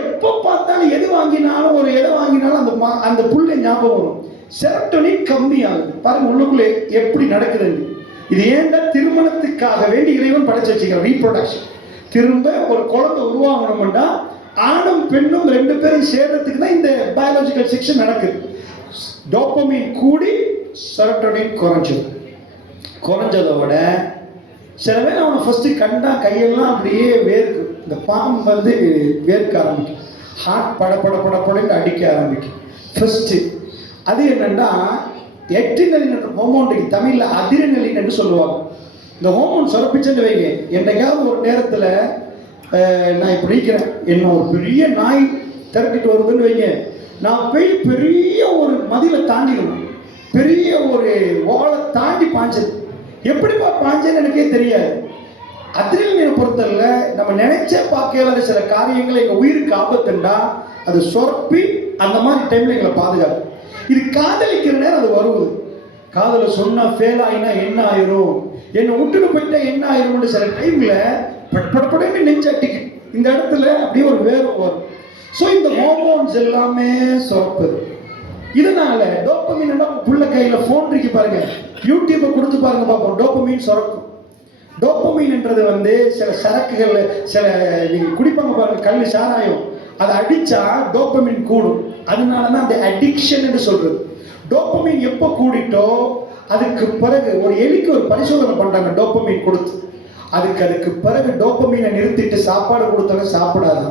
எப்போ பார்த்தாலும் எது வாங்கினாலும் அந்த புள்ள ஞாபகம் வரும். செரோட்டோனின் கம்மி ஆகுது. பாருங்க உள்ளுக்குள்ளே எப்படி நடக்குதுன்னு. இது ஏன்டா திருமணத்துக்காக வேண்டி இறைவன் படைச்சு வச்சுக்கிறான். ரீப்ரொடக்ஷன். திரும்ப ஒரு குழந்தை உருவாகணும்னா ஆணும் பெண்ணும் 2 பேரும் சேர்றதுக்கு தான் இந்த பயாலஜிக்கல் செக்ஷன் நடக்குது. டோபமைன் கூடி செரோட்டோனின் குறைஞ்சதோட சில பேர் அவனை ஃபர்ஸ்ட் கண்டா கையெல்லாம் அப்படியே வேர்க்கும். இந்த பாம்பு வந்து வேர்க்க ஆரம்பிக்கும். ஹார்ட் படப்படன்னு அடிக்க ஆரம்பிக்கும் ஃபர்ஸ்ட். அது என்னன்னா எட்ரினலின் என்ற ஹோமோன், தமிழ்ல அதிரினலின் என்று சொல்லுவாங்க. இந்த ஹோமோன் சுரப்பிச்சுன்னு வைங்க. என்னைக்காவது ஒரு நேரத்தில் நான் இப்படி இருக்கிறேன், என்ன ஒரு பெரிய நாய் திரட்டிட்டு வருதுன்னு வைங்க, நான் போய் பெரிய ஒரு மதிலை தாண்டிடணும், பெரிய ஒரு வாழை தாண்டி பாஞ்சது. எப்படிப்பா பாஞ்சேன்னு எனக்கே தெரியாது. அதிரினலினை பொறுத்தவரை நம்ம நினைச்சே பார்க்கல சில காரியங்களை எங்கள் உயிருக்கு ஆபத்துண்டா அது சுரப்பி அந்த மாதிரி டைம்ல எங்களை பாதுகாக்கும். இது காதலிக்கிற நேரம் அது வருவது. காதலை சொன்னா ஃபெயில் ஆகினா என்ன ஆயிரும், என்னை விட்டுட்டு போயிட்டா என்ன ஆயிரும்னு சில டைம்ல படப்படன்னு நெஞ்சட்டிக்கு இந்த இடத்துல அப்படியே ஒரு வேர்வை வரும். ஸோ இந்த ஹார்மோன்ஸ் எல்லாமே சுரப்புது. இதனால டோபமைன் புள்ள கையில போன் இருக்கு பாருங்க, யூடியூப்பை கொடுத்து பாருங்க பார்ப்போம், டோபமைன் சுரக்கும். டோபமைன் என்றது வந்து சில சரக்குகள், சில நீங்க குடிப்பாங்க பாருங்க, கல் சாராயம், அதை அடிச்சா டோபமைன் கூடும். அதனாலதான் அந்த அடிக்ஷன் என்று சொல்றது. டோபமைன் எப்போ கூடிட்டோ அதுக்கு பிறகு ஒரு எலிக்கு ஒரு பரிசோதனை பண்றாங்க டோபமைன் கொடுத்து. அதுக்கு பிறகு டோபமைனை நிறுத்திட்டு சாப்பாடு கொடுத்தாலும் சாப்பிடாது.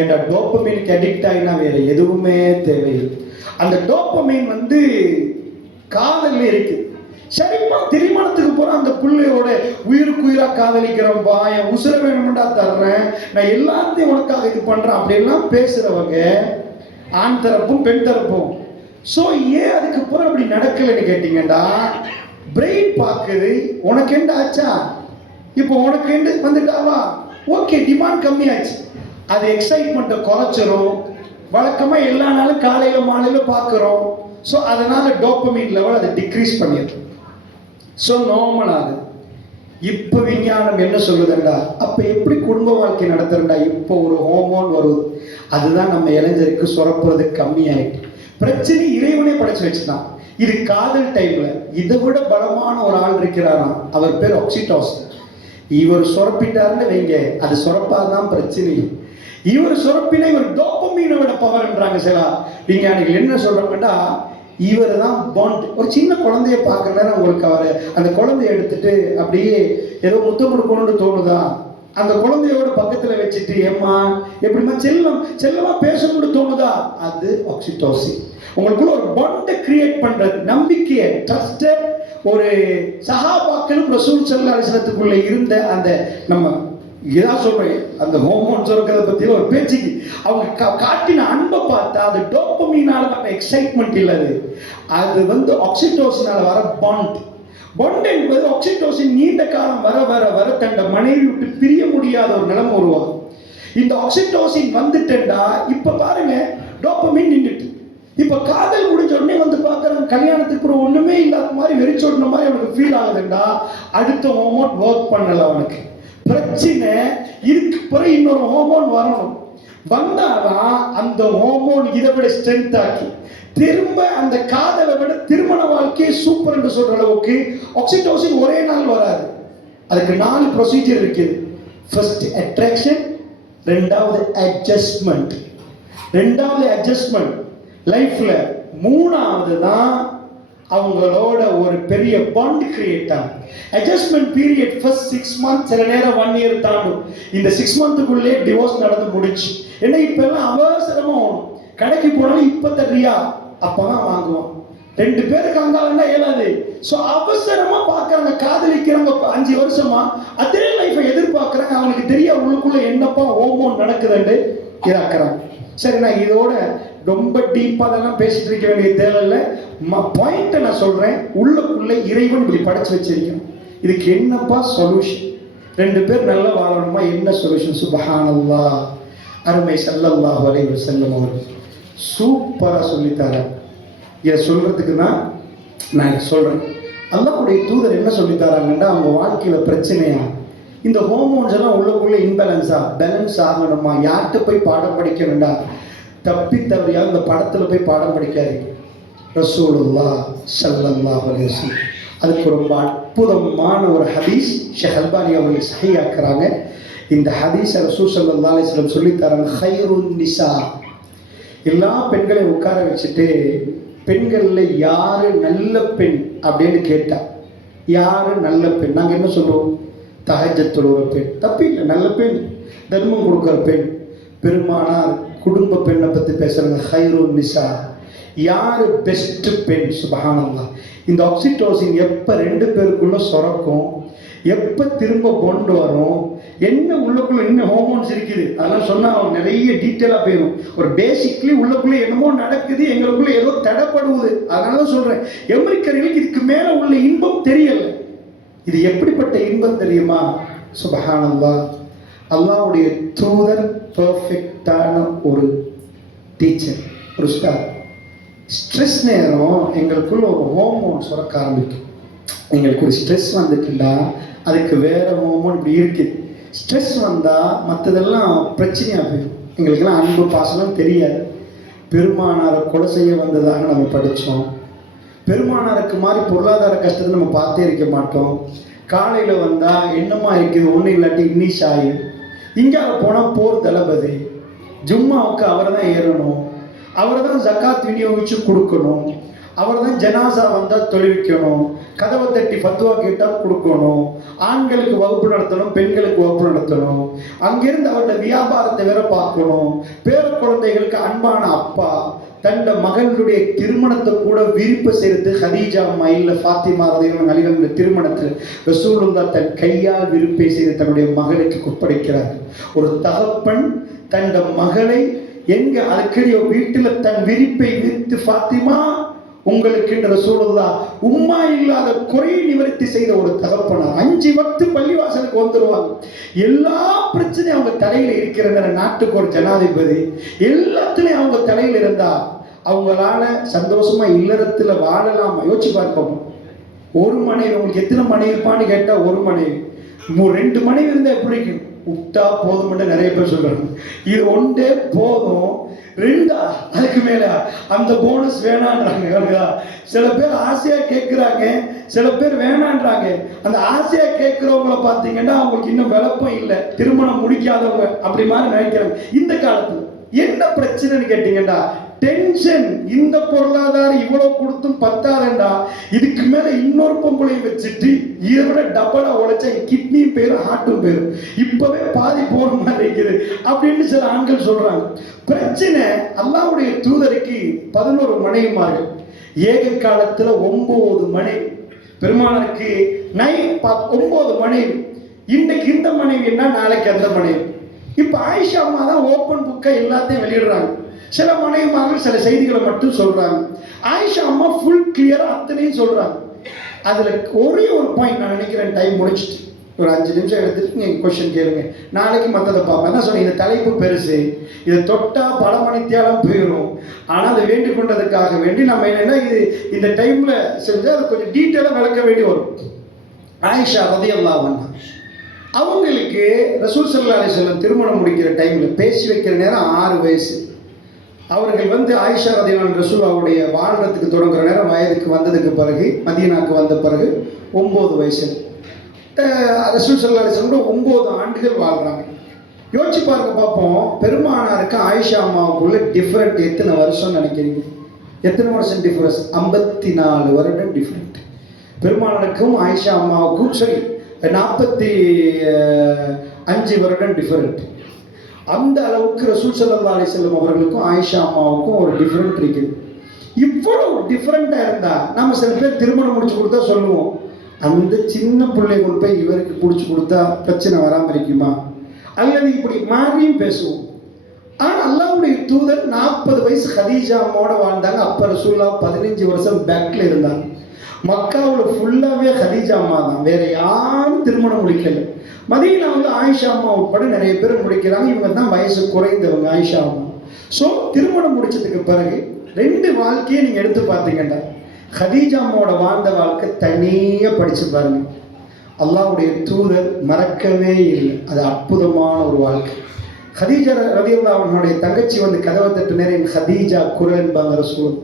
ஏன்னா டோபமைனுக்கு அடிக்ட் ஆகினா வேற எதுவுமே தேவையில்லை. அந்த டோபமைன் வந்து காதல்ல இருக்கு. சரிப்பா திருமணத்துக்கு போற அந்த பிள்ளையோட உயிருக்கு உயிரா காதலிக்கிறோம்பா, என் உசுர வேணும்டா தர்றேன், நான் எல்லாத்தையும் உனக்காக இது பண்றேன் அப்படின்லாம் பேசுறவங்க ஆண் தரப்பும் பெண் தரப்பும். ஸோ ஏன் அதுக்கு பிறகு அப்படி நடக்கலைன்னு கேட்டீங்கன்னா, பிரெயின் பார்க்குது உனக்கு என்ன ஆச்சா, இப்போ உனக்கு என்ன வந்துட்டாவா, ஓகே டிமாண்ட் கம்மியாச்சு, அது எக்ஸைட்மெண்ட்டை குறைச்சிரும். வழக்கமாக எல்லா நாளும் காலையில் மாலையில் பார்க்குறோம். ஸோ அதனால டோபமைன் லெவல் அதை டிக்ரீஸ் பண்ணிடுது. ஸோ நார்மல் ஆகுது. இப்போ விஞ்ஞானம் என்ன சொல்லுதுண்டா, அப்போ எப்படி குடும்ப வாழ்க்கை நடத்துறா, இப்போ ஒரு ஹோமோன் வருது, அதுதான் நம்ம இளைஞருக்கு சுரப்புறது கம்மியாயிட்டு. பிரச்சனை இறைவனே படைச்சு வச்சுதான். இது காதல் டைம்ல இதை விட பலமான ஒரு ஆள் இருக்கிறாராம், அவர் பேர் ஆக்சிடோசின். இவர் சுரப்பிட்டாருன்னு வைங்க, அது சுரப்பாதான் பிரச்சனை. இவர் சுரப்பினா இவர் டோபமைனோட பவர்ன்றாங்க சில விஞ்ஞானிகள். என்ன சொல்றாங்கன்னா, இவர் தான் பாண்ட். ஒரு சின்ன குழந்தைய பார்க்குற நேரம் உங்களுக்கு அவர் அந்த குழந்தைய எடுத்துட்டு அப்படியே ஏதோ முத்தம் கொடுக்கணும்னு தோணுதா, அந்த குழந்தையோட பக்கத்தில் வச்சுட்டு ஏம்மா எப்படிமா செல்லமா பேசணும்னு தோணுதா, அது ஆக்சிடோசின். உங்களுக்குள்ள ஒரு பாண்டை கிரியேட் பண்றது, நம்பிக்கையை, ட்ரஸ்ட். ஒரு சஹாபாக்களும் ரசூல் ஸல்லல்லாஹு அலைஹி வஸல்லத்துக்குள்ள இருந்த அந்த நம்ம இதான் சொல்றேன், அந்த ஹோமோன் சுரக்கிறத பத்தி ஒரு பேச்சுக்கு அவங்க காட்டின அன்பை பார்த்தா அது டோபமைனால வர எக்ஸைட்மெண்ட் இல்லை, அது வந்து ஆக்சிடோசினால வர பாண்ட். பாண்ட் என்பது ஆக்சிடோசின் நீண்ட காலம் வர வர வர தண்ட மனைவி விட்டு பிரிய முடியாத ஒரு நிலைமை உருவாகும். இந்த ஆக்சிடோசின் வந்துட்டா இப்ப பாருங்க டோபமைன் நின்றுட்டு, இப்ப காதல் முடிஞ்ச உடனே வந்து பார்க்கறாங்க, கல்யாணத்துக்கு ஒரு ஒண்ணுமே இல்லாத மாதிரி வெறிச்சோடின மாதிரி அவனுக்கு ஃபீல் ஆகுதுண்டா, அடுத்த ஹோமோன் ஒர்க் பண்ணல அவனுக்கு. பிரச்சனை இதுக்கு பிறகு இன்னொரு ஹோமோன் வரணும், வந்தாதான் அந்த ஹோமோன் இதை விட ஸ்ட்ரென்த் ஆக்கி திரும்ப அந்த காதலை விட திருமண வாழ்க்கையை சூப்பர் என்று சொல்ற அளவுக்கு. ஆக்சிடோசின் ஒரே நாள் வராது, அதுக்கு 4 ப்ரொசீஜர் இருக்குது. ஃபர்ஸ்ட் அட்ராக்ஷன், ரெண்டாவது அட்ஜஸ்ட்மெண்ட், லைஃப்ல மூணாவது தான் அவங்களோட ஒரு பெரிய பாண்ட் கிரியேட் ஆகும். அட்ஜஸ்ட்மெண்ட் பீரியட் ஃபர்ஸ்ட் 6 months, சில நேரம் 1 year தாண்டும். இந்த 6 monthக்குள்ளே டிவோர்ஸ் நடந்து முடிச்சு. ஏன்னா இப்ப எல்லாம் அவசரமா ஆகணும், கடைக்கு போனாலும் இப்ப தர்றியா அப்பதான் வாங்குவோம், 2 பேருக்கு அங்காலன்னா இயலாது. ஸோ அவசரமா பார்க்கறாங்க, காதலிக்கிறாங்க 5 வருஷமா அதே லைஃபை எதிர்பார்க்கறாங்க. அவனுக்கு தெரிய உள்ளுக்குள்ள என்னப்பா ஹோமோன் நடக்குதுன்னு இதாக்குறாங்க. சரி, நான் இதோட ரொம்ப டீப்பா அதெல்லாம் பேசிட்டு இருக்க வேண்டிய தேவையில்லை. பாயிண்ட்டை நான் சொல்றேன், உள்ளுக்குள்ள இறைவன் இப்படி படைச்சு வச்சிருக்கோம். இதுக்கு என்னப்பா சொல்யூஷன்? 2 பேர் நல்லா வாழணுமா, என்ன சொல்யூஷன்? சுப்ஹானல்லாஹ், அருமை ஸல்லல்லாஹு அலைஹி வஸல்லம் அவர்கள் சூப்பராக சொல்லித்தார. இதை சொல்கிறதுக்கு தான் நான் சொல்கிறேன். அல்லாஹ்வுடைய தூதர் என்ன சொல்லித்தராங்கன்னா, அவங்க வாழ்க்கையில் பிரச்சனையா, இந்த ஹோமோன்ஸ் எல்லாம் உள்ளுக்குள்ளே பேலன்ஸ் ஆகணுமா, யார்கிட்ட போய் பாடம் படிக்கணும்டா, தப்பி தவறியாக இந்த படத்தில் போய் பாடம் படிக்காதீங்க. ரசூலுல்லாஹ் ஸல்லல்லாஹு அலைஹி வஸல்லம் அதுக்கு ரொம்ப அற்புதமான ஒரு ஹதீஸ் ஷேக் அல்பானி அவர்கள் சஹீஹாக்குறாங்க. இந்த ஹதீஸை ரசூல் ஸல்லல்லாஹு அலைஹி வஸல்லம் சொல்லித்தராங்க. ஹைருன் நிசா, எல்லா பெண்களையும் உட்கார வச்சுட்டு, பெண்களில் யார் நல்ல பெண் அப்படின்னு கேட்டா, யார் நல்ல பெண்? நாங்கள் என்ன சொல்லுவோம்? தஹஜ்ஜத் தொழுகிற பெண், தப்பில்லை, நல்ல பெண், தர்மம் கொடுக்குற பெண். பெருமானார் குடும்ப பெண்ணை பற்றி பேசுகிறாங்க. ஹைருன் நிசா, யார் பெஸ்ட் பெண்? சுப்ஹானல்லாஹ். இந்த ஆக்சிடோசின் எப்போ 2 பேருக்குள்ள சுரக்கும், எப்போ திரும்ப கொண்டு வரும், என்ன உள்ளுக்குள்ள என்ன ஹோமோன்ஸ் இருக்குது, அதெல்லாம் சொன்னால் அவங்க நிறைய டீட்டெயிலாக போயிடும். ஒரு பேசிக்லி உள்ளுக்குள்ளே என்னமோ நடக்குது, எங்களுக்குள்ள ஏதோ தடைப்படுவது. அதனால தான் சொல்கிறேன், அமெரிக்கர்களுக்கு இதுக்கு மேலே உள்ள இன்பம் தெரியலை. இது எப்படிப்பட்ட இன்பம் தெரியுமா? சுப்ஹானல்லாஹ், அல்லாஹ்வுடைய தூதர் பெர்ஃபெக்டான ஒரு டீச்சர், ஒரு ஸ்டார். ஸ்ட்ரெஸ் நேரம் எங்களுக்குள்ள ஒரு ஹோமோன் சுரக்க ஆரம்பிக்கும். எங்களுக்கு ஒரு ஸ்ட்ரெஸ் வந்துட்டுண்டா அதுக்கு வேறு ஹோமோன் இப்படி இருக்குது. ஸ்ட்ரெஸ் வந்தால் மற்றதெல்லாம் பிரச்சனையாக போயிடும். எங்களுக்கெல்லாம் அன்பு பாசனம் தெரியாது. பெருமானாரை கொலை செய்ய வந்ததாக நம்ம படித்தோம். பெருமானாருக்கு மாதிரி பொருளாதார கஷ்டத்தை நம்ம பார்த்தே இருக்க மாட்டோம். காலையில் வந்தால் என்னமா இருக்குது, ஒன்றும் இல்லாட்டி இன்னிஷ் ஆயும். இங்கே போனால் போர் தளபதி, ஜும்மாவுக்கு அவரை தான் ஏறணும், அவரை தான் ஜக்காத் விநியோகிச்சு கொடுக்கணும், அவர் தான் ஜனாசா வந்தால் தொழுவிக்கணும், கதவை தட்டி ஃபத்வா கேட்டால் கொடுக்கணும், ஆண்களுக்கு வகுப்பு நடத்தணும், பெண்களுக்கு வகுப்பு நடத்தணும், அங்கிருந்து அவருடைய வியாபாரத்தை வேற பார்க்கணும், பேர குழந்தைகளுக்கு அன்பான அப்பா, தன்னை மகளுடைய திருமணத்தை கூட விருப்ப செய்து ஹதீஜா அம்மா இல்லை ஃபாத்திமா ரலியல்லாஹு திருமணத்தில் ரசூலுல்லாஹ் தன் கையால் விருப்பை செய்து தன்னுடைய மகளுக்கு ஒப்படைக்கிறார். ஒரு தகப்பன் தன் மகளை எங்க அடிக்கடி வீட்டில் தன் விரிப்பை விரித்து, ஃபாத்திமா உங்களுக்கு ரசூலுல்லாஹ் உம்மா இல்லாத குறையை நிவர்த்தி செய்த ஒரு தகப்பனார். 5 வக்து பள்ளிவாசலுக்கு வந்துடுவாங்க. எல்லா பிரச்சனையும் அவங்க தலையில இருக்கிற நாட்டுக்கு ஒரு ஜனாதிபதி, எல்லாத்துலயும் அவங்க தலையில இருந்தா அவங்களால சந்தோஷமா இல்லறத்துல வாழலாம். யோசிச்சு பார்ப்போம். ஒரு மனைவி, உங்களுக்கு எத்தனை மனைவி இருப்பான்னு கேட்டா ஒரு மனைவி. 2 மனைவி இருந்தா எப்படி இருக்கும்? விட்டா போதும்னு நிறைய பேர் சொல்றாங்க. இது ஒன்றே போதும், 2 அதுக்கு மேல அந்த போனஸ் வேணான்றாங்க. சில பேர் ஆசையா கேட்கிறாங்க, சில பேர் வேணான்றாங்க. அந்த ஆசையா கேட்கிறவங்கள பார்த்தீங்கன்னா அவங்களுக்கு இன்னும் விளப்பம் இல்லை, திருமணம் முடிக்காதவங்க அப்படி மாதிரி நினைக்கிறாங்க. இந்த காலத்துல என்ன பிரச்சனைன்னு கேட்டீங்கன்னா டென்ஷன். இந்த பொருளாதாரம் இவ்வளவு கொடுத்தும் பத்தாதண்டா, இதுக்கு மேல இன்னொரு பொம்பளையும் வச்சுட்டு இதை விட டபுளா உழைச்சா கிட்னியும் போயிடும், ஹார்ட்டும் போயிடும், இப்பவே பாதி போற மாதிரி இருக்குது அப்படின்னு சில ஆண்கள் சொல்றாங்க. பிரச்சனை, அல்லாஹ்வுடைய தூதருக்கு 11 மனைவிமார்கள், ஏக காலத்துல 9 மனைவி. பெருமானாருக்கு 9 மனைவி. இன்னைக்கு இந்த மனைவின்னா நாளைக்கு அந்த மனைவி. இப்ப ஆயிஷா அம்மா தான் ஓப்பன் புக்கா எல்லாத்தையும் வெளியிடுறாங்க. சில மனைவிமார்கள் சில செய்திகளை மட்டும் சொல்றாங்க. ஆயிஷா அம்மா ஃபுல் கிளியரா அத்தனையும் சொல்றாங்க. அதுல ஒரே ஒரு பாயிண்ட் நான் நினைக்கிறேன், டைம் முடிச்சுட்டு ஒரு 5 நிமிஷம் எடுத்துட்டு நீங்க கொஸ்டின் கேளுங்க, நாளைக்கு மற்றதை பார்ப்பேன். என்ன சொன்னேன், இந்த தலைப்பு பெருசு, இதை தொட்டா பல மணித்தியாலும் போயிடும். ஆனால் அதை வேண்டிக் கொண்டதுக்காக வேண்டி நம்ம என்னன்னா இது இந்த டைம்ல செஞ்சு அதை கொஞ்சம் டீட்டெயிலாக விளக்க வேண்டி வரும். ஆயிஷா ரலியல்லாஹு அன்ஹா அவங்களுக்கு ரசூல் ஸல்லல்லாஹு அலைஹி வஸல்லம் திருமணம் முடிக்கிற டைம்ல பேசி வைக்கிற நேரம் 6 வயசு. அவர்கள் ஆயிஷா ரலியல்லாஹு அன்ஹா ரசூலுல்லாஹ்வுடைய வாழ்றதுக்கு தொடங்குற நேரம் வயதுக்கு வந்ததுக்கு பிறகு, மதீனாக்கு வந்த பிறகு 9 வயசு. ரசூல் ஸல்லல்லாஹு அலைஹி வஸல்லம் 9 ஆண்டுகள் வாழ்றாங்க. யோசிச்சு பார்க்க பார்ப்போம், பெருமானாருக்கு ஆயிஷா அம்மாவுக்குள்ள டிஃபரெண்ட் எத்தனை வருஷம் நினைக்கிறீங்க? எத்தனை வருஷம் டிஃபரன்ஸ்? 54 வருடம் டிஃபரெண்ட். பெருமானாருக்கும் ஆயிஷா அம்மாவுக்கும் சரி 45 வருடம் டிஃபரெண்ட். அந்த அளவுக்கு ரசூல் ஸல்லல்லாஹு அலைஹி வஸல்லம் அவர்களுக்கும் ஆயிஷா அம்மாவுக்கும் ஒரு டிஃபரெண்ட் இருக்குது. இவ்வளவு டிஃபரெண்டாக இருந்தால் நம்ம சில பேர் திருமணம் முடிச்சு கொடுத்தா சொல்லுவோம், அந்த சின்ன பிள்ளை கொண்டு போய் இவருக்கு பிடிச்சி கொடுத்தா பிரச்சனை வராமல் இருக்குமா? அல்லது இப்படி மாறியும் பேசுவோம். ஆனால் அல்லாஹ்வுடைய தூதர் 40 வயசு ஹதீஜா அம்மாவோட வாழ்ந்தாங்க. அப்போ ரசூலுல்லாஹ் 15 வருஷம் பேக்கில் இருந்தாங்க. மக்காவில் ஃபுல்லாகவே ஹதீஜா அம்மா தான், வேற யாரும் திருமணம் முடிக்கல. மதீனாவில் ஆயிஷா அம்மா உட்பட நிறைய பேர் முடிக்கிறாங்க. இவங்க தான் வயசு குறைந்தவங்க, ஆயிஷா அம்மா. ஸோ திருமணம் முடிச்சதுக்கு பிறகு 2 வாழ்க்கையை நீங்கள் எடுத்து பார்த்தீங்கன்னா, ஹதீஜா அம்மாவோட வாழ்ந்த வாழ்க்கை தனியாக படித்து பாருங்க. அல்லாஹ்வுடைய தூதர் மறக்கவே இல்லை. அது அற்புதமான ஒரு வாழ்க்கை. ஹதீஜா ரலியல்லாஹு அன்ஹாவுடைய தங்கச்சி வந்து கதவை தட்டு நேரம் ஹதீஜா குரல் என்பாங்க ரசூல்.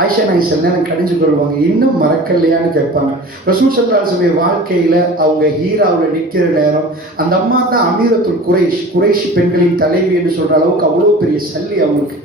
ஆயிஷா நாயகி சில நேரம் கடிஞ்சு கொள்வாங்க, இன்னும் மறக்கலையான்னு கேட்பாங்க. ரசூல் ஸல்லல்லாஹு அலைஹி வஸல்லம் வாழ்க்கையில் அவங்க ஹீராவில் நிற்கிற நேரம் அந்த அம்மா தான் அமீரத்துல் குறைஷ் பெண்களின் தலைவி என்று சொல்கிற அளவுக்கு அவ்வளோ பெரிய சல்லி அவங்களுக்கு.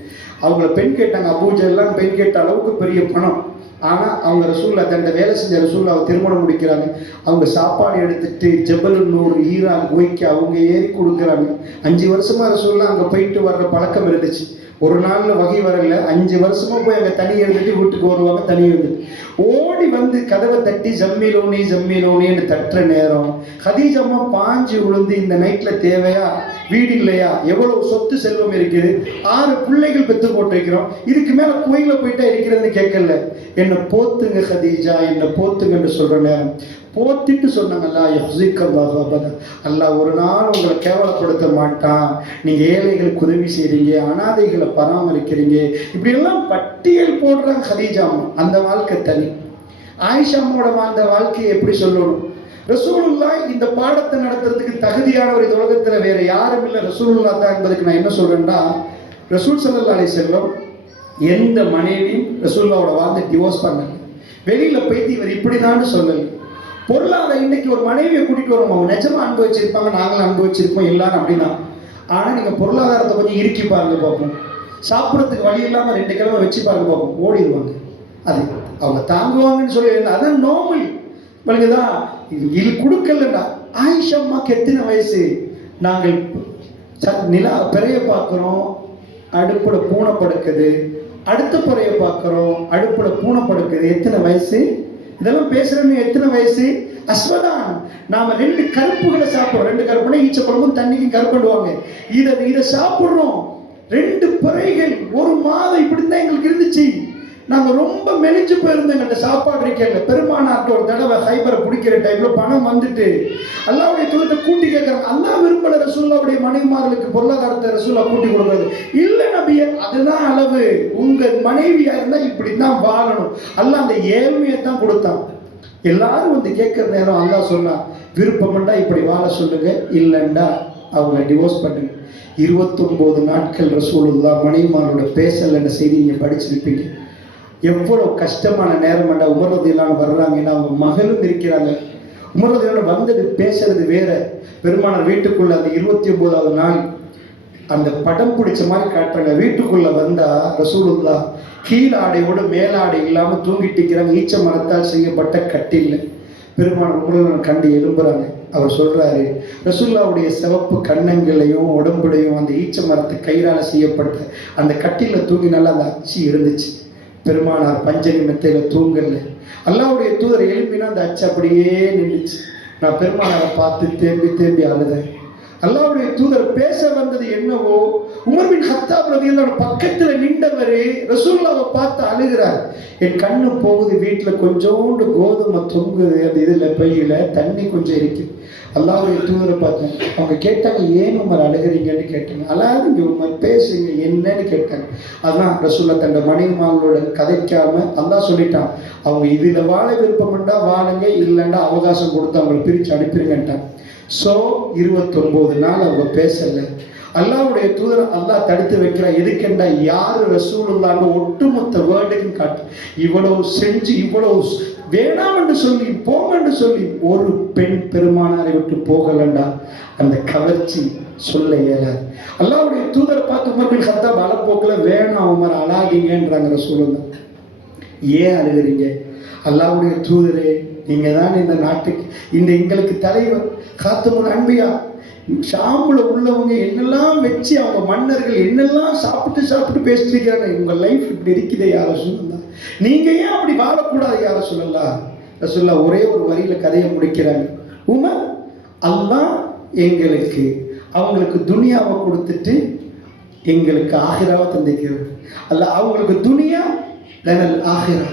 அவங்கள பெண் கேட்டாங்க, அபூஜெல்லாம் பெண் கேட்ட அளவுக்கு பெரிய பணம். ஆனால் அவங்க ரசூல்லா தன்னை வேலை செஞ்ச ரசூல்லாவை திருமணம் முடிக்கிறாங்க. அவங்க சாப்பாடு எடுத்துட்டு ஜபல் நூர் ஈரான் கோய்க்கு அவங்க ஏறி கொடுக்குறாங்க. 5 வருஷமா ரசூல்லா அங்கே போயிட்டு வர்ற பழக்கம் இருந்துச்சு. ஒரு நாளில் வகை வரல, 5 வருஷமா போய் அங்கே தனி இருந்துட்டு வீட்டுக்கு வருவாங்க. தனி இருந்துட்டு ஓடி வந்து கதவை தட்டி ஜம்மீலோனின்னு தட்டுற நேரம் ஹதீஜா அம்மா பாஞ்சு விழுந்து, இந்த நைட்டில் தேவையா, வீடு இல்லையா, எவ்வளவு சொத்து செல்வம் இருக்குது, 6 பிள்ளைகள் பெற்று போட்டிருக்கிறோம், இதுக்கு மேலே கோயிலில் போயிட்டா இருக்கிறதுன்னு கேட்கல. என்னை போத்துங்க ஹதீஜா, என்னை போத்துங்கன்னு சொல்கிற நேரம் போத்திட்டு சொன்னாங்கல்ல, யஹ்ஸிக்கல்லாஹு அபதா, அல்லாஹ் ஒரு நாள் உங்களை கேவலப்படுத்த மாட்டான், நீங்கள் ஏழைகளுக்கு உதவி செய்கிறீங்க, அனாதைகளை பராமரிக்கிறீங்க, இப்படியெல்லாம் பட்டியல் போடுறாங்க ஹதீஜா அம்மா. அந்த வாழ்க்கை தனி. ஆயிஷா அம்மாவோட வாழ்ந்த வாழ்க்கையை எப்படி சொல்லணும்? ரசூலுல்லாஹ் இந்த பாடத்தை நடத்துறதுக்கு தகுதியானவர் இந்த உலகத்தில் வேற யாரும் இல்லை, ரசூலுல்லாஹ் தான் என்பதுக்கு நான் என்ன சொல்றேன்னா, ரசூல் ஸல்லல்லாஹு அலைஹி வஸல்லம் எந்த மனைவியும் ரசூலுல்லாஹோட வாழ்ந்து டிவோர்ஸ் பண்ணல. வெளியில போயிட்டு இவர் இப்படிதான்னு சொல்லல. பொருளாதார இன்னைக்கு ஒரு மனைவியை கூட்டிட்டு வரோம், அவங்க நிஜமா அனுபவிச்சிருப்பாங்க, நாங்களும் அனுபவிச்சிருப்போம் எல்லாரும் அப்படின்னா. ஆனால் நீங்கள் பொருளாதாரத்தை கொஞ்சம் இறுக்கி பாருங்க பார்ப்போம். சாப்பிட்றதுக்கு வழி இல்லாமல் 2 கிழமை வச்சு பாருங்க பார்ப்போம், ஓடிடுவாங்க. அது அவங்க தாங்குவாங்கன்னு சொல்லி, அதான் நார்மல். தான் இது கொடுக்கலண்டா. ஆயிஷா அம்மாக்கு எத்தனை வயசு? நாங்கள் நிலா பிறைய பார்க்குறோம், அடுப்பில் பூனை படுக்குது, அடுத்த பிறைய பார்க்குறோம், அடுப்பில் பூனை படுக்குது, எத்தனை வயசு? இதெல்லாம் பேசுறவங்க எத்தனை வயசு? அஸ்வதான். நாம 2 கருப்புகளை சாப்பிடுறோம். 2 கருப்புனா ஈச்ச குழம்பும் தண்ணிக்கும் கருப்பிடுவாங்க. இதை சாப்பிடுறோம். 2 பிறைகள் 1 மாதம் இப்படித்தான் எங்களுக்கு இருந்துச்சு. நாங்க ரொம்ப மெலிஞ்சு போயிருந்தோம். எங்கள்கிட்ட சாப்பாடு இருக்கல. பெருமானார்ட்ட ஒரு தடவை ஹைபரை பிடிக்கிற டைம்ல பணம் வந்துட்டு அல்லாஹ்வுடைய தூதரை கூட்டி கேட்கறாங்க. அல்லாஹ் விரும்பல ரசூலுல்லாஹ்வுடைய மனைவிமார்களுக்கு பொருளாதாரத்தை ரசூலுல்லாஹ் கூட்டி கொடுக்குறது இல்ல நபியே, அதுதான் அளவு. உங்க மனைவியா இருந்தா இப்படிதான் வாழணும். அல்லாஹ் அந்த ஏழ்மையை தான் கொடுத்தான். எல்லாரும் வந்து கேட்கிற நேரம் அல்லாஹ் சொன்னா, விருப்பம்ண்டா இப்படி வாழ சொல்லுங்க, இல்லைண்டா அவங்க டிவோர்ஸ் பண்ணுங்க. 29 நாட்கள் ரசூலுல்லாஹ் மனைவிமாரோட பேசலன்ற செய்தி நீங்க படிச்சிருப்பீங்க. எவ்வளவு கஷ்டமான நேரம் அண்டா. உமர் ரலியல்லாஹு அன்ஹு வர்றாங்கன்னா அவங்க மகளும் இருக்கிறாங்க. உமர் ரலியல்லாஹு அன்ஹு வந்தது பேசுறது வேற. பெருமானார் வீட்டுக்குள்ள அந்த 29வது நாள் அந்த படம் பிடிச்ச மாதிரி காட்டுறாங்க. வீட்டுக்குள்ள வந்தா ரசூலுல்லாஹ் கீழ் ஆடையோடு மேலாடை இல்லாம தூங்கிட்டு இருக்கிறாங்க. ஈச்ச மரத்தால் செய்யப்பட்ட கட்டில். பெருமானார் உமர் ரலியல்லாஹு அன்ஹு கண்டு எழும்புறாங்க. அவர் சொல்றாரு, ரசூலுல்லாஹ்வுடைய சிவப்பு கன்னங்களையும் உடம்புலையும் அந்த ஈச்ச மரத்து கயிறால செய்யப்பட்ட அந்த கட்டில தூங்கினால அந்த அச்சு இருந்துச்சு. பெருமானார் பஞ்சமி மெத்தையில தூங்கல. அல்லாஹ்வுடைய தூதர் எழுப்பினா அந்த அச்சு அப்படியே நின்றுச்சு. நான் பெருமானாரை பார்த்து தேம்பி அழுதேன். அல்லாஹ்வுடைய தூதர் பேச வந்தது என்னவோ, உமர் பின் கத்தாப் ரலியல்லாஹு அன்ஹு பக்கத்துல நின்றவரே ரசூலுல்லாஹ்வை பார்த்து அழுகிறார். என் கண்ணு போகுது, வீட்டுல கொஞ்சோண்டு கோதுமை தொங்குது, அந்த இதுல பையில தண்ணி கொஞ்சம் இருக்கு. அல்லாஹ்வுடைய தூதரை பார்த்தேன். அவங்க கேட்டாங்க, ஏன் உமர் அழுகிறீங்கன்னு கேட்டாங்க. அழாதீங்க உமர், பேசுங்க என்னன்னு கேட்டாங்க. அதான் ரசூலுல்லாஹ் தன்னோட மனைவிமார்களோட கதைக்காம அல்லாஹ் சொல்லிட்டான், அவங்க இதுல வாழ விருப்பம்ண்டா வாழுங்க, இல்லைண்டா அவகாசம் கொடுத்து அவங்களை பிரிச்சு அனுப்பிடுங்கன்ட்டான். ஸோ 29 நாள் அவங்க பேசல. அல்லாஹ்வுடைய தூதர் அல்லாஹ் தடுத்து வைக்கிறான். எதுக்கெண்டா யாரு ரசூலுல்லாஹ்னு ஒட்டுமொத்த வேர்ல்டுக்கும் காட்டு. இவ்வளவு செஞ்சு இவ்வளவு வேணாம் என்று சொல்லி போங்கன்னு சொல்லி ஒரு பெண் பெருமானாரை விட்டு போகலண்டா அந்த கவர்ச்சி சொல்ல இயலாது. அல்லாஹ்வுடைய தூதரை பார்த்து உமர் பின் கத்தாப் அலப்போக்கில் வேணாம் உமர் அழாதீங்கன்றாங்க ரசூலுல்லாஹ். ஏன் அழுகிறீங்க? அல்லாஹ்வுடைய தூதரே, நீங்க தான் இந்த நாட்டுக்கு இந்த எங்களுக்கு தலைவர் காத்தமுல் அன்பியா. ஷாமுல உள்ளவங்க என்னெல்லாம் வச்சு அவங்க மன்னர்கள் என்னெல்லாம் சாப்பிட்டு பேசிட்டு இருக்கிறாங்க. உங்க லைஃப் இப்படி இருக்குது யார சொல்லலாம், நீங்க ஏன் அப்படி வாழக்கூடாது யார சொல்லலாம். ரசூலுல்லாஹ் ஒரே ஒரு வரியில கதையை முடிக்கிறாங்க. அல்லாஹ் எங்களுக்கு அவங்களுக்கு துனியாவை கொடுத்துட்டு எங்களுக்கு ஆகிராவை தந்திருக்கிறார். அல்ல அவங்களுக்கு துனியா லனல் ஆகிரா.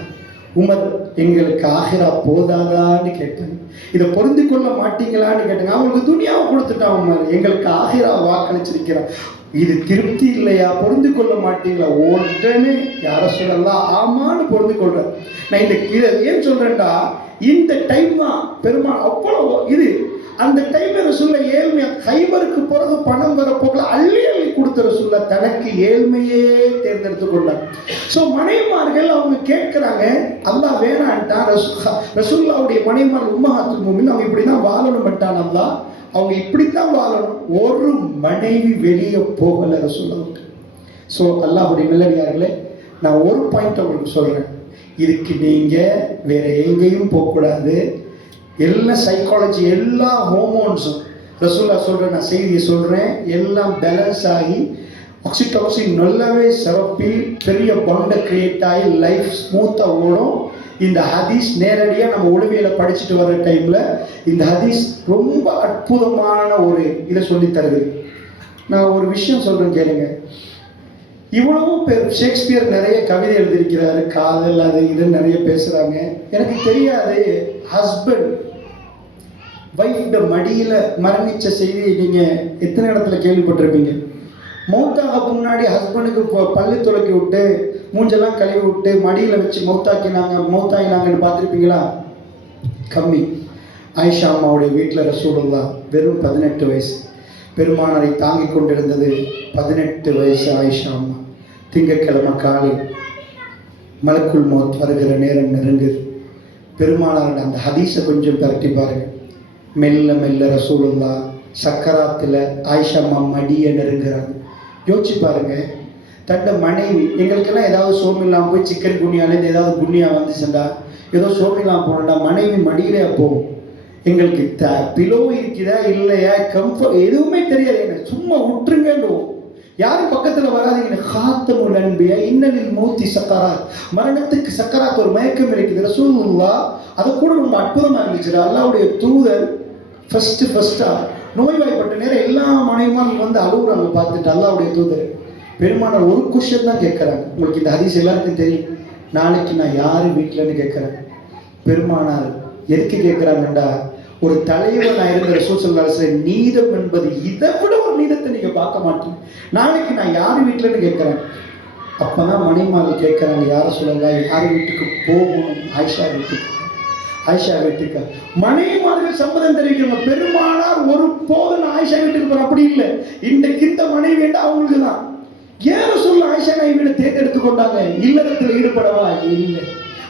உமர் எங்களுக்கு ஆகிரா போதாதான்னு கேட்டாங்க. இதை பொருந்தி கொள்ள மாட்டீங்களான்னு கேட்டாங்க. அவங்களுக்கு துனியாவை கொடுத்துட்டான் உமர், எங்களுக்கு ஆகிரா வாக்களிச்சிருக்கிறான். இது திருப்தி இல்லையா, பொருந்து கொள்ள மாட்டீங்களா? உடனே யார சொல்லலாம், ஆமான்னு பொருந்து கொள்ற. நான் இந்த இதை ஏன் சொல்றேன்டா, இந்த டைம் தான் பெருமாள் அவ்வளோ இது. அந்த டைம்ல ரசூலுல்லா ஏழ்மையா, கைபருக்கு பிறகு பணம் வரப்போகல அள்ளி அள்ளி கொடுத்த ரசூலுல்லா தனக்கு ஏழ்மையே தேர்ந்தெடுத்து கொண்டாங்க. ஸோ மனைவிமார்கள் அவங்க கேட்கிறாங்க, அல்லாஹ் வேணான்ட்டான். ரசூலுல்லாவுடைய மனைவிமார்கள் உம்மஹாத்துல் முஃமினீன் அவங்க இப்படி தான் வாழணும் பட்டான். அல்லாஹ் அவங்க இப்படித்தான் வாழணும். ஒரு மனைவி வெளியே போகல ரசூலுல்லாஹ். ஸோ அல்லாஹ்வுடைய நல்லடியார்களே, நான் ஒரு பாயிண்ட் உங்களுக்கு சொல்றேன். இதுக்கு நீங்க வேற எங்கேயும் போகக்கூடாது. எல்லா சைக்காலஜி, எல்லா ஹோமோன்ஸும் ரசூலுல்லாஹ் சொல்கிறேன், நான் செய்தியை சொல்கிறேன், எல்லாம் பேலன்ஸ் ஆகி ஆக்சிடோசின் நல்லாவே சிறப்பி பெரிய பாண்டை கிரியேட் ஆகி லைஃப் ஸ்மூத்தாக ஓடும். இந்த ஹதீஸ் நேரடியாக நம்ம உளவியலை படிச்சுட்டு வர்ற டைமில் இந்த ஹதீஸ் ரொம்ப அற்புதமான ஒரு இதை சொல்லி தருது. நான் ஒரு விஷயம் சொல்கிறேன் கேளுங்க. இவ்வளவும் பேர் ஷேக்ஸ்பியர் நிறைய கவிதை எழுதியிருக்கிறாரு, காதல் அது இதுன்னு நிறைய பேசுகிறாங்க. எனக்கு தெரியாது ஹஸ்பண்ட் வைஃப்ட மடியில் மரணித்த செய்தியை நீங்கள் எத்தனை இடத்துல கேள்விப்பட்டிருப்பீங்க? மௌத்தாக முன்னாடி ஹஸ்பண்டுக்கு பல்லு துளக்கி விட்டு மூஞ்செல்லாம் கழுவி விட்டு மடியில் வச்சு மௌத்தாகினாங்கன்னு பார்த்துருப்பீங்களா? கம்மி. ஆயிஷா அம்மாவுடைய வீட்டில் ரசூலுல்லாஹ் வெறும் 18 வயசு, பெருமானாரை தாங்கி கொண்டிருந்தது 18 வயசு ஆயிஷா அம்மா. திங்கட்கிழமை காலை மலக்குல் மௌத் வருகிற நேரம் நெருங்குது. பெருமானாரோட அந்த ஹதீஸை கொஞ்சம் பரட்டி பாருங்க. மெல்ல மெல்ல ரசூலுல்லாஹ் சக்கராத்தில் ஆயிஷா அம்மா மடியை நெருங்குறாங்க. யோசிச்சு பாருங்க, தன்னை மனைவி, எங்களுக்கெல்லாம் ஏதாவது சோமில்லாம் போய் சிக்கன் குனியாலேருந்து ஏதாவது குனியா வந்துச்சுண்டா, ஏதோ சோமில்லாம் போனோம்டா மனைவி மடியிலே போகும். எங்களுக்கு பிலோ இருக்குதா இல்லையா, கம்ஃபர்ட் எதுவுமே தெரியாது. எனக்கு சும்மா விட்டுருங்கன்னு, யாரும் பக்கத்தில் வராதிங்க. ஹாத்தமுல் அன்பியா இன்னலில் மௌத்தி சக்கராத், மரணத்துக்கு சக்கராத் ஒரு மயக்கம் இருக்குது. ரசூலுல்லாஹ் அதை கூட ரொம்ப அற்புதமாக இருந்துச்சு. அல்லாஹ்வுடைய தூதர் ஃபர்ஸ்டா நோய்வாய்ப்பட்ட நேரம் எல்லா மனைவிமாரும் வந்து அழுகுறாங்க பார்த்துட்டு. அல்லாஹ்வுடைய தூதர் பெருமானார் ஒரு குஷன் தான் கேட்குறாங்க. உங்களுக்கு இந்த ஹதீஸ் எல்லாருக்கும் தெரியும். நாளைக்கு நான் யார் வீட்டிலன்னு கேட்குறேன். பெருமானார் எதுக்கு கேட்குறாங்கண்டா, ஒரு தலைவர் நான் இருந்த ரசூல் ஸல்லல்லாஹு அலைஹி வஸல்லம் நீதம் என்பது இதை விட ஒரு நீதத்தை நீங்கள் பார்க்க மாட்டீங்க. நாளைக்கு நான் யார் வீட்டிலன்னு கேட்குறேன். அப்போ தான் மணிமார்கள் கேட்குறாங்க, யாரை சொல்லலாம், யார் வீட்டுக்கு போகணும்? ஆயிஷா வீட்டுக்கு. ஆயிஷா வீட்டுக்கு மனைவிமார்கள் சம்மதம் தெரிவிக்கிறாங்க. பெருமானார் ஒரு போதும் ஆயிஷா வீட்டுக்கு போகிற அப்படி இல்லை. இன்றைக்கு இந்த மனைவி வேண்டாம் அவங்களுக்கு தான். ஏன் சொல்ல ஆயிஷா நான் வீட்டை தேர்ந்தெடுத்து கொண்டாங்க? இல்லறத்தில் ஈடுபடவா? இல்லை,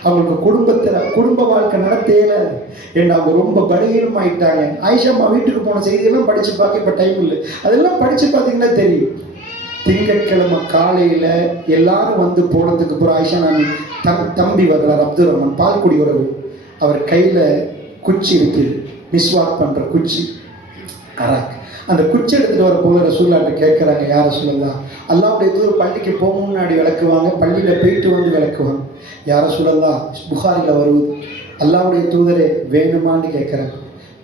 அவங்களுக்கு குடும்ப வாழ்க்கை நடத்தையில என்ன அவங்க ரொம்ப பலகீனம் ஆயிட்டாங்க. ஆயிஷா அம்மா வீட்டுக்கு போன செய்தியெல்லாம் படிச்சு பார்க்க இப்போ டைம் இல்லை. அதெல்லாம் படிச்சு பார்த்தீங்கன்னா தெரியும். திங்கட்கிழமை காலையில எல்லாரும் வந்து போனதுக்கு அப்புறம் ஆயிஷா நான் தம்பி வர்றார் அப்துல் ரஹ்மான், பால்குடி உறவு. அவர் கையில குச்சி இருக்குது, மிஸ்வாக் பண்ற குச்சி, அராக். அந்த குச்சி எடுத்துட்டு வர போல ரசூலுல்லாஹ்ட்ட கேட்குறாங்க, யார் ரசூலுல்லாஹ்? அல்லாஹ்வுடைய தூதர் பள்ளிக்கு போக முன்னாடி விளக்குவாங்க, பள்ளியில் போயிட்டு வந்து விளக்குவாங்க. யார் ரசூலுல்லாஹ்? புகாரில் வருவது. அல்லாஹ்வுடைய தூதரே வேணுமான்னு கேட்குறாங்க.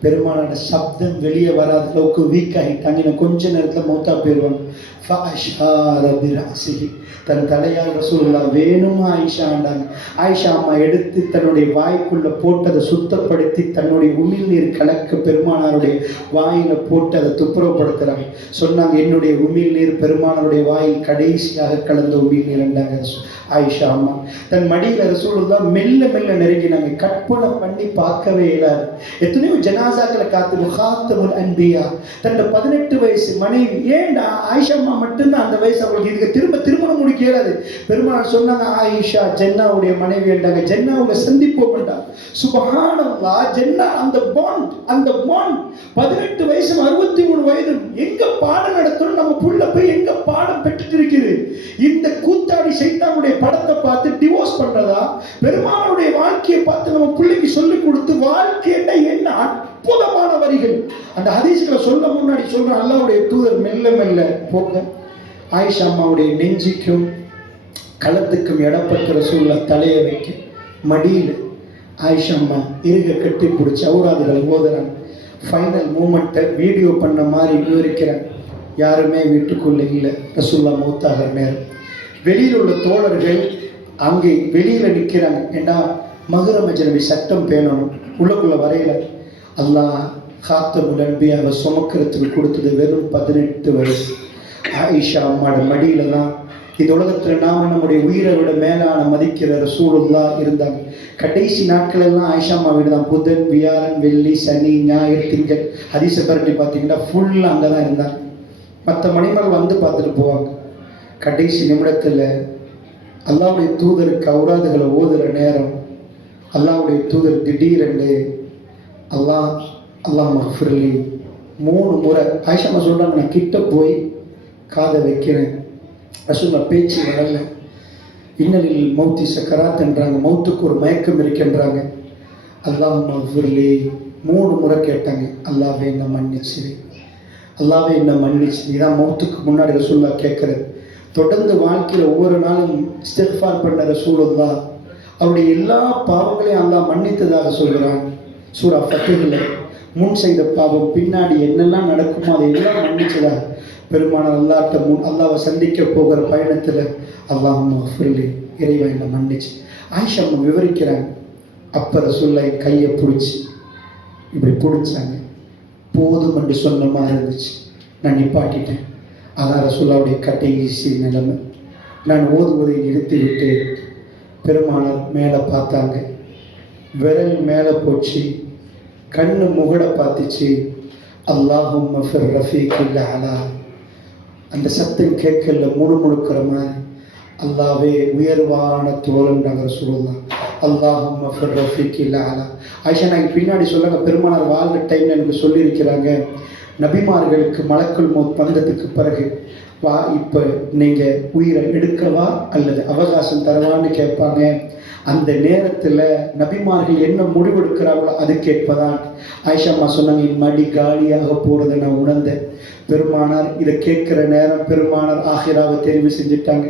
பெருமானோட சப்தம் வெளியே வராத அளவுக்கு வீக் ஆகிட்டாங்க. இன்னும் கொஞ்ச நேரத்தில் மௌத்தா போயிடுவாங்க. தன் தலையால் ரசூலுல்லாஹ் வேணுமா ஆயிஷாண்டாங்க. ஆயிஷா அம்மா எடுத்து தன்னுடைய வாய்க்குள்ள போட்டு அதை சுத்தப்படுத்தி தன்னுடைய உமிழ்நீர் கலக்க பெருமானாருடைய வாயில போட்டு அதை துப்புரவுப்படுத்துறாங்க. சொன்னாங்க, என்னுடைய உமிழ்நீர் பெருமானாருடைய வாயில் கடைசியாக கலந்த உமிழ்நீர் என்றாங்க ஆயிஷா அம்மா. தன் மடியில ரசூலுல்லாஹ் மெல்ல மெல்ல நெருங்கினாங்க. கற்பனை பண்ணி பார்க்கவே இயலாது. எத்தனையோ ஜனாசாக்களை காத்து முஹாத்தமுல் அன்பியா தன் 18 வயசு மனைவி. ஏன்டா ஆயிஷா அம்மா மட்டும்தான் அந்த வயசு அவங்களுக்கு. இதுக்கு திருமணம் முடிக்க இயலாது. பெருமாள் சொன்னாங்க, ஆயிஷா ஜன்னாவுடைய மனைவி என்றாங்க. ஜன்னாவுல சந்திப்போம் என்றாங்க. சுப்ஹானல்லாஹ், ஜன்னா அந்த பாண்ட் 18 வயசு 63 வயது எங்க பாடம் நடத்தணும்? நம்ம புள்ள போய் எங்க பாடம் பெற்றுட்டு இருக்குது? இந்த கூத்தாடி சைத்தானுடைய படத்தை பார்த்து டிவோர்ஸ் பண்றதா? பெருமாளுடைய வாழ்க்கையை பார்த்து நம்ம பிள்ளைக்கு சொல்லிக் கொடுத்து வாழ்க்கை என்ன அற்புதமான வரிகள் அந்த ஹதீஸ்களை சொல்ல முன்னாடி சொல்ற அல்லாஹ்வுடைய தூதர் மெல்ல மெல்ல போக ஆயிஷா அம்மாவுடைய நெஞ்சிக்கும் களத்துக்கும் இடப்பட்ட ரசூலுல்லாஹ் தலையை வைக்க மடியில் ஆயிஷா அம்மா இருக கட்டி பிடிச்சி அவுராதுகள் ஓதுறாங்க. ஃபைனல் மூமெண்ட்டை வீடியோ பண்ண மாதிரி விவரிக்கிறாங்க. யாருமே வீட்டுக்குள்ளே இல்லை. ரசூல்லா மௌத்தாகிற நேரம் வெளியில் உள்ள தோழர்கள் அங்கே வெளியில் நிற்கிறாங்க. ஏன்னா மஹ்ரம் அஜ்னபி சட்டம் பேணணும், உள்ளக்குள்ள வரையில. அல்லாஹ் காத்தமுல் அன்பியாவை சுமக்கிறதுக்கு கொடுத்தது வெறும் 18 வயசு. ஆயிஷா அம்மாட மடியில தான் இந்த உலகத்தில் நாம் நம்முடைய உயிரை விட மேலான மதிக்கிற ரசூலுல்லாஹ் இருந்தாங்க. கடைசி நாட்கள் எல்லாம் ஆயிஷா அம்மா வீடு தான். புதன், வியாழன், வெள்ளி, சனி, ஞாயிறு, திங்கள் ஹதீஸை பரட்டி பார்த்தீங்கன்னா ஃபுல்லாக அங்கே தான் இருந்தாங்க. மற்ற மணிமகள் வந்து பார்த்துட்டு போவாங்க. கடைசி நிமிடத்தில் அல்லாவுடைய தூதருக்கு அவுராதுகளை ஓதுகிற நேரம் அல்லாவுடைய தூதர் திடீரென்று அல்லாஹ் மஃபிர்லி 3 முறை ஆயிஷா அம்மா சொல்கிறாங்க. நான் கிட்ட போய் காதை வைக்கிறேன், ரசூல்லா பேச்சு வரல. இன்னலில் மௌத்தி சக்கராத் என்றாங்க, மௌத்துக்கு ஒரு மயக்கம் இருக்கின்றாங்க. அல்லாஹ் மஃபிர்லி 3 முறை கேட்டாங்க. அல்லாவே என்ன மன்னிச்சிரு, அல்லாவே என்ன மன்னிச்சு. இதான் மௌத்துக்கு முன்னாடி ரசூல்லா கேட்குறது. தொடர்ந்து வாழ்க்கையில் ஒவ்வொரு நாளும் இஸ்திக்ஃபார் பண்ண ரசூலுல்லாஹ் அவருடைய எல்லா பாவங்களையும் அல்லாஹ் மன்னித்ததாக சொல்கிறான். சூரா ஃபத்ஹில் முன் செய்த பாவம் பின்னாடி என்னெல்லாம் நடக்குமோ அதை எல்லாம் மன்னிச்சதாக பெருமானார் அல்லாவை சந்திக்க போகிற பயணத்தில் அல்லாஹ் மஃபிர்லி இறைவா என்னை மன்னிச்சு. ஆயிஷா அம்மா விவரிக்கிறாங்க. அப்போ ரசூல்லா என் கையை பிடிச்சி இப்படி பிடிச்சாங்க. போதும் என்று சொன்ன மாதிரி இருந்துச்சு. நான் நிப்பாட்டிட்டேன். அதான் ரசூல்லாவுடைய கடைசி நிலைமை. நான் ஓதுவதை நிறுத்திவிட்டு பெருமானார் மேலே பார்த்தாங்க. விரல் மேலே போச்சு, கண்ணு முகட பார்த்துச்சு. அல்லாஹும்ம ஃபிர் ரஃபீக்கில் அலா. அந்த சத்தம் கேட்கல, முழுமுழுக்கிற மாதிரி. அல்லாவே உயர்வான தோழன்றாங்க ரசூலுல்லாஹ். அல்லாஹும்ம ஃபிர் ரஃபீக்கில் அலா. ஆயிஷா நாங்கள் பின்னாடி சொல்லுங்க, பெருமானார் வாழ்ந்த டைமில் எனக்கு சொல்லியிருக்கிறாங்க, நபிமார்களுக்கு மலக்குல் மௌத் வந்ததுக்கு பிறகு வா இப்போ நீங்கள் உயிரை எடுக்கவா அல்லது அவகாசம் தரவான்னு கேட்பாங்க. அந்த நேரத்தில் நபிமார்கள் என்ன முடிவெடுக்கிறாங்களோ அது கேட்பதான். ஆயிஷா அம்மா சொன்னாங்க, என் மடி காலியாக போகிறத நான் உணர்ந்தேன். பெருமானார் இதை கேட்குற நேரம் பெருமானார் ஆஹிராவை தெரிவு செஞ்சுட்டாங்க.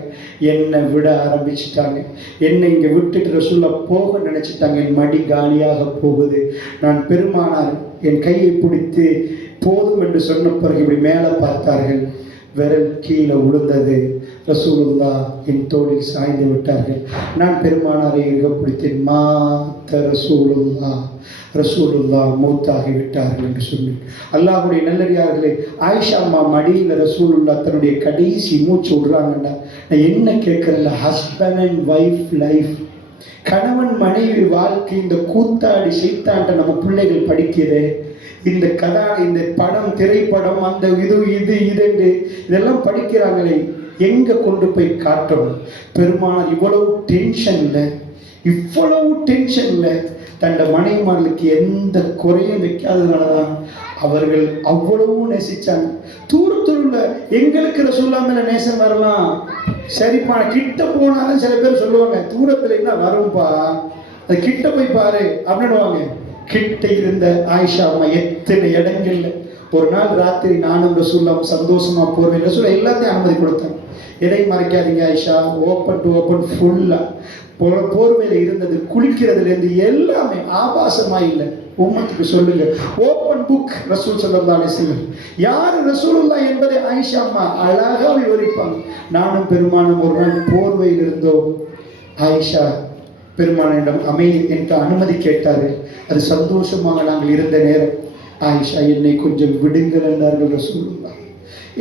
என்னை விட ஆரம்பிச்சிட்டாங்க. என்னை இங்கே விட்டுட்டு ரசூல்லா போக நினச்சிட்டாங்க. என் மடி காலியாக போகுது. நான் பெருமானார் என் கையை பிடித்து போதும் என்று சொன்ன பிறகு இப்படி மேலே பார்த்தார்கள். விரல் கீழே விழுந்தது. ரசூலுல்லாஹ் என் தோளில் சாய்ந்து விட்டார்கள். நான் பெருமானாரை இருக பிடித்தேன். மாத்த ரசூலுல்லாஹ் மூத்தாகி விட்டார்கள் என்று சொன்னேன். அல்லாஹ்வுடைய நல்லடியார்களே, ஆயிஷா அம்மா மடியில் ரசூலுல்லாஹ் தன்னுடைய கடைசி மூச்சு விடுறாங்கன்னா நான் என்ன கேட்குறேன்ல, ஹஸ்பண்ட் அண்ட் ஒய்ஃப் லைஃப், கணவன் மனைவி வாழ்க்கை. இந்த கூத்தாடி சைத்தாண்ட நம்ம பிள்ளைகள் படிக்குது. இந்த இந்த படம், திரைப்படம், அந்த இது இதெல்லாம் படிக்கிறாங்களே, எங்கே கொண்டு போய் காட்டணும்? பெருமானார் இவ்வளவு டென்ஷன்ல தன்னை மனைவிமார்களுக்கு எந்த குறையும் வைக்காததுனால தான் அவர்கள் அவ்வளவு நேசிச்சாங்க. தூரத்துல எங்களுக்கு ரசூலுல்லாஹ் மேல நேசம் வரலாம், சரிப்பா. கிட்ட போனாலும் சில பேர் சொல்லுவாங்க, தூரத்துல என்ன வரும்பா, அது கிட்ட போய் பாரு அப்படின்னுவாங்க. கிட்ட இருந்த ஆயிஷா அம்மா எத்தனை இடங்கள்ல ஒரு நாள் ராத்திரி நானும் ரசூலுல்லாஹ் சந்தோஷமா போவேன். ரசூலுல்லாஹ் எல்லாத்தையும் அனுமதி கொடுத்தாங்க. எதையும் மறைக்காதீங்க ஆயிஷா, ஓப்பன் டு ஓப்பன் ஃபுல்லா. போர்வையில் இருந்தது, குளிக்கிறதுலேருந்து எல்லாமே ஆபாசமா இல்லை. உம்மத்துக்கு சொல்லுங்க, ஓப்பன் புக். ரசூல் ஸல்லல்லாஹு அலைஹி வஸல்லம் யார் ரசூலுல்லாஹ் என்பதை ஆயிஷா அம்மா அழகாக விவரிப்பாங்க. நானும் பெருமானும் ஒரு நாள் போர்வையில் இருந்தோம். ஆயிஷா பெருமானிடம் எனக்கு அனுமதி கேட்டார்கள். அது சந்தோஷமாக நாங்கள் இருந்த நேரம். ஆயிஷா என்னை கொஞ்சம் விடுங்கள் என்றார்கள் ரசூலுல்லாஹ்.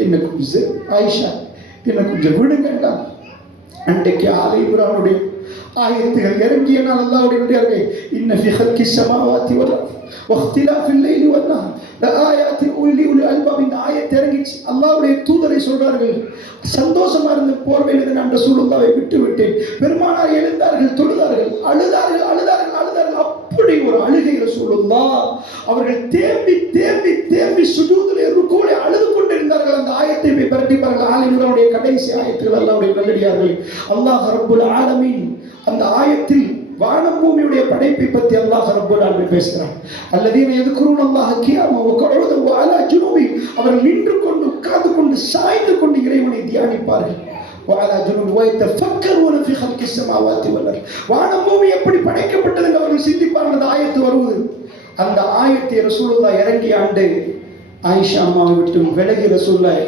என்னை கொஞ்சம் ஆயிஷா என்னை கொஞ்சம் விடுங்கண்டா. அன்றைக்கு ஆலை இப்ராஹிமுடைய ஆயத்துகள் இறங்கிய நாள் அல்லாஹ்வுடைய இன்ன ஃபீ ஹல்கிஸ் ஸமாவாத்தி வல் அர்த் வக்திலாஃபில் லைலி வன் நஹர் லஆயாத்தின் உலில் அல்பாப். இந்த ஆயத் இறங்கிச்சு. அல்லாஹ்வுடைய தூதரை சொல்றார்கள், சந்தோஷமா இருந்த போர்வையில் நான் ரசூலுல்லாஹ்வை விட்டு விட்டேன். பெருமானார் எழுந்தார்கள், தொழுதார்கள், அழுதார்கள். அப்படி ஒரு அழுகை ரசூலுல்லாஹ். அவர்கள் தேம்பி சுஜூதிலே ருக்கூலே அழுது கொண்டிருந்தார்கள். அந்த ஆயத்தை போய் பரட்டி பாருங்கள். ஆல் இம்ரானுடைய கடைசி ஆயத்துகள் அல்லாஹ்வுடைய நல்லடியார்கள். அல்லாஹ் ரப்புல் ஆலமீன் அந்த ஆயத்தில் வானம் பூமியுடைய படைப்பை பற்றி அல்லாஹ் ரப்புல் ஆலமீன் பேசுகிறார். அல்லதீன யذ்குரூன அல்லாஹ கியாமன் வ குஊதன் வ அலா ஜுனூபி. அவர்கள் நின்று கொண்டு, உட்கார்ந்து கொண்டு, சாய்ந்து கொண்டு இறைவனை தியானிப்பார்கள். وعلى جنوب ويتفكرون في خلق السماوات والارض. வானம் பூமி எப்படி படைக்கப்பட்டது என்று அவர்கள் சிந்திப்பார்கள். அந்த ஆயத்து வருவது, அந்த ஆயத்தை ரசூலுல்லாஹ் இறங்கிய ஆண்டு ஆயிஷா அம்மாவை விட்டு விலகி ரசூலுல்லாஹ்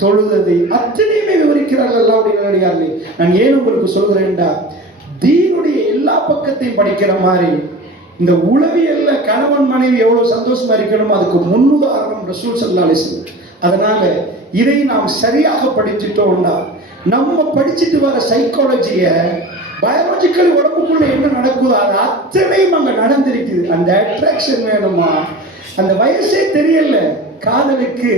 தொழுதது அத்தனையுமே விவரிக்கிறார்கள் அல்லாஹ்வுடைய நல்லடியார்களே. நான் ஏன் உங்களுக்கு சொல்கிறேன்டா, தீனுடைய எல்லா பக்கத்தையும் படிக்கிற மாதிரி இந்த உளவியல்ல கணவன் மனைவி எவ்வளவு சந்தோஷமா இருக்கணும் அதுக்கு முன்னுதாரணம் ரசூல் ஸல்லல்லாஹு அலைஹி வஸல்லம். அதனால இதை நாம் சரியாக படிச்சுட்டோம்னா நம்ம படிச்சுட்டு வர சைக்காலஜிய பயாலஜிக்கல் உடம்புக்குள்ள என்ன நடக்குதோ அது அத்தனையும் அங்க நடந்திருக்குது. அந்த அட்ராக்ஷன் வேணுமா, அந்த வயசே தெரியல, காதலுக்கு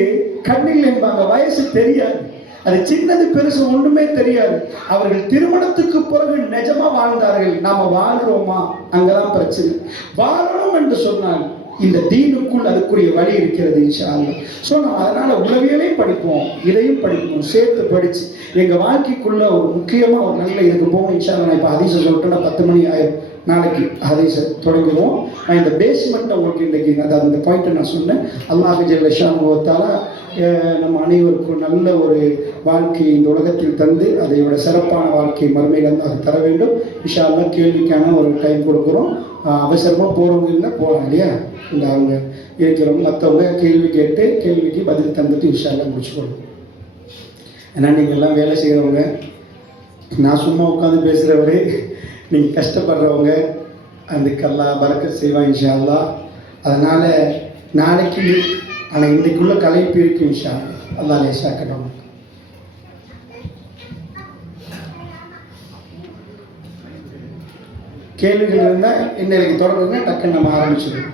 கண்ணில் என்பாங்க, வயசு தெரியாது, அது சின்னது பெருசு ஒண்ணுமே தெரியாது. அவர்கள் திருமணத்துக்கு பிறகு நிஜமா வாழ்ந்தார்கள், நாம வாழ்றோமா? அங்கதான் பிரச்சனை. வாழணும் என்று சொன்னால் இந்த தீனுக்குள் அதுக்குரிய வழி இருக்கிறது இன்ஷா அல்லாஹ். ஸோ நம்ம அதனால உளவியலையும் படிப்போம், இதையும் படிப்போம், சேர்த்து படிச்சு எங்க வாழ்க்கைக்குள்ள ஒரு முக்கியமா ஒரு நல்ல இதுக்கு போகும் இன்ஷா அல்லாஹ். நான் இப்போ ஹதீஸை சொல்லிட்டேன்னா 10 மணி ஆயிரும், நாளைக்கு ஹதீஸை தொடங்குவோம். நான் இந்த பேஸ்மெண்ட்டை உங்களுக்கு இன்றைக்கி அதாவது இந்த பாயிண்ட்டை நான் சொன்னேன். அல்லாஹ் ஜல்ல ஷானுஹு வ தஆலா நம்ம அனைவருக்கும் நல்ல ஒரு வாழ்க்கையை இந்த உலகத்தில் தந்து அதையோட சிறப்பான வாழ்க்கையை மறுமையில் அல்லாஹ் தர வேண்டும் இன்ஷா அல்லாஹ். கேள்விக்கான ஒரு டைம் கொடுக்குறோம். அவசரமாக போகிறவங்க இல்லை போகலாம் இல்லையா, இந்த அவங்க இருக்கிறவங்க மற்றவங்க கேள்வி கேட்டு கேள்விக்கு பதில் தந்துட்டு இன்ஷா அல்லாஹ் முடிச்சுக்கணும். ஏன்னா நீங்கள் எல்லாம் வேலை செய்கிறவங்க, நான் சும்மா உட்காந்து பேசுகிறவரே, நீங்கள் கஷ்டப்படுறவங்க, அதுக்கு அல்லாஹ் பரக்கத் செய்வான் இன்ஷா அல்லாஹ். அதனால் நாளைக்கு ஆனால் இன்றைக்குள்ள கலைப்பு இருக்கு இன்ஷா அல்லாஹ் லேசாக்கணும். கேள்விகள் இருந்தால் இன்னைக்கு தொடர்ந்துங்க, டக்குன்னு நம்ம ஆரம்பிச்சிடுவோம்.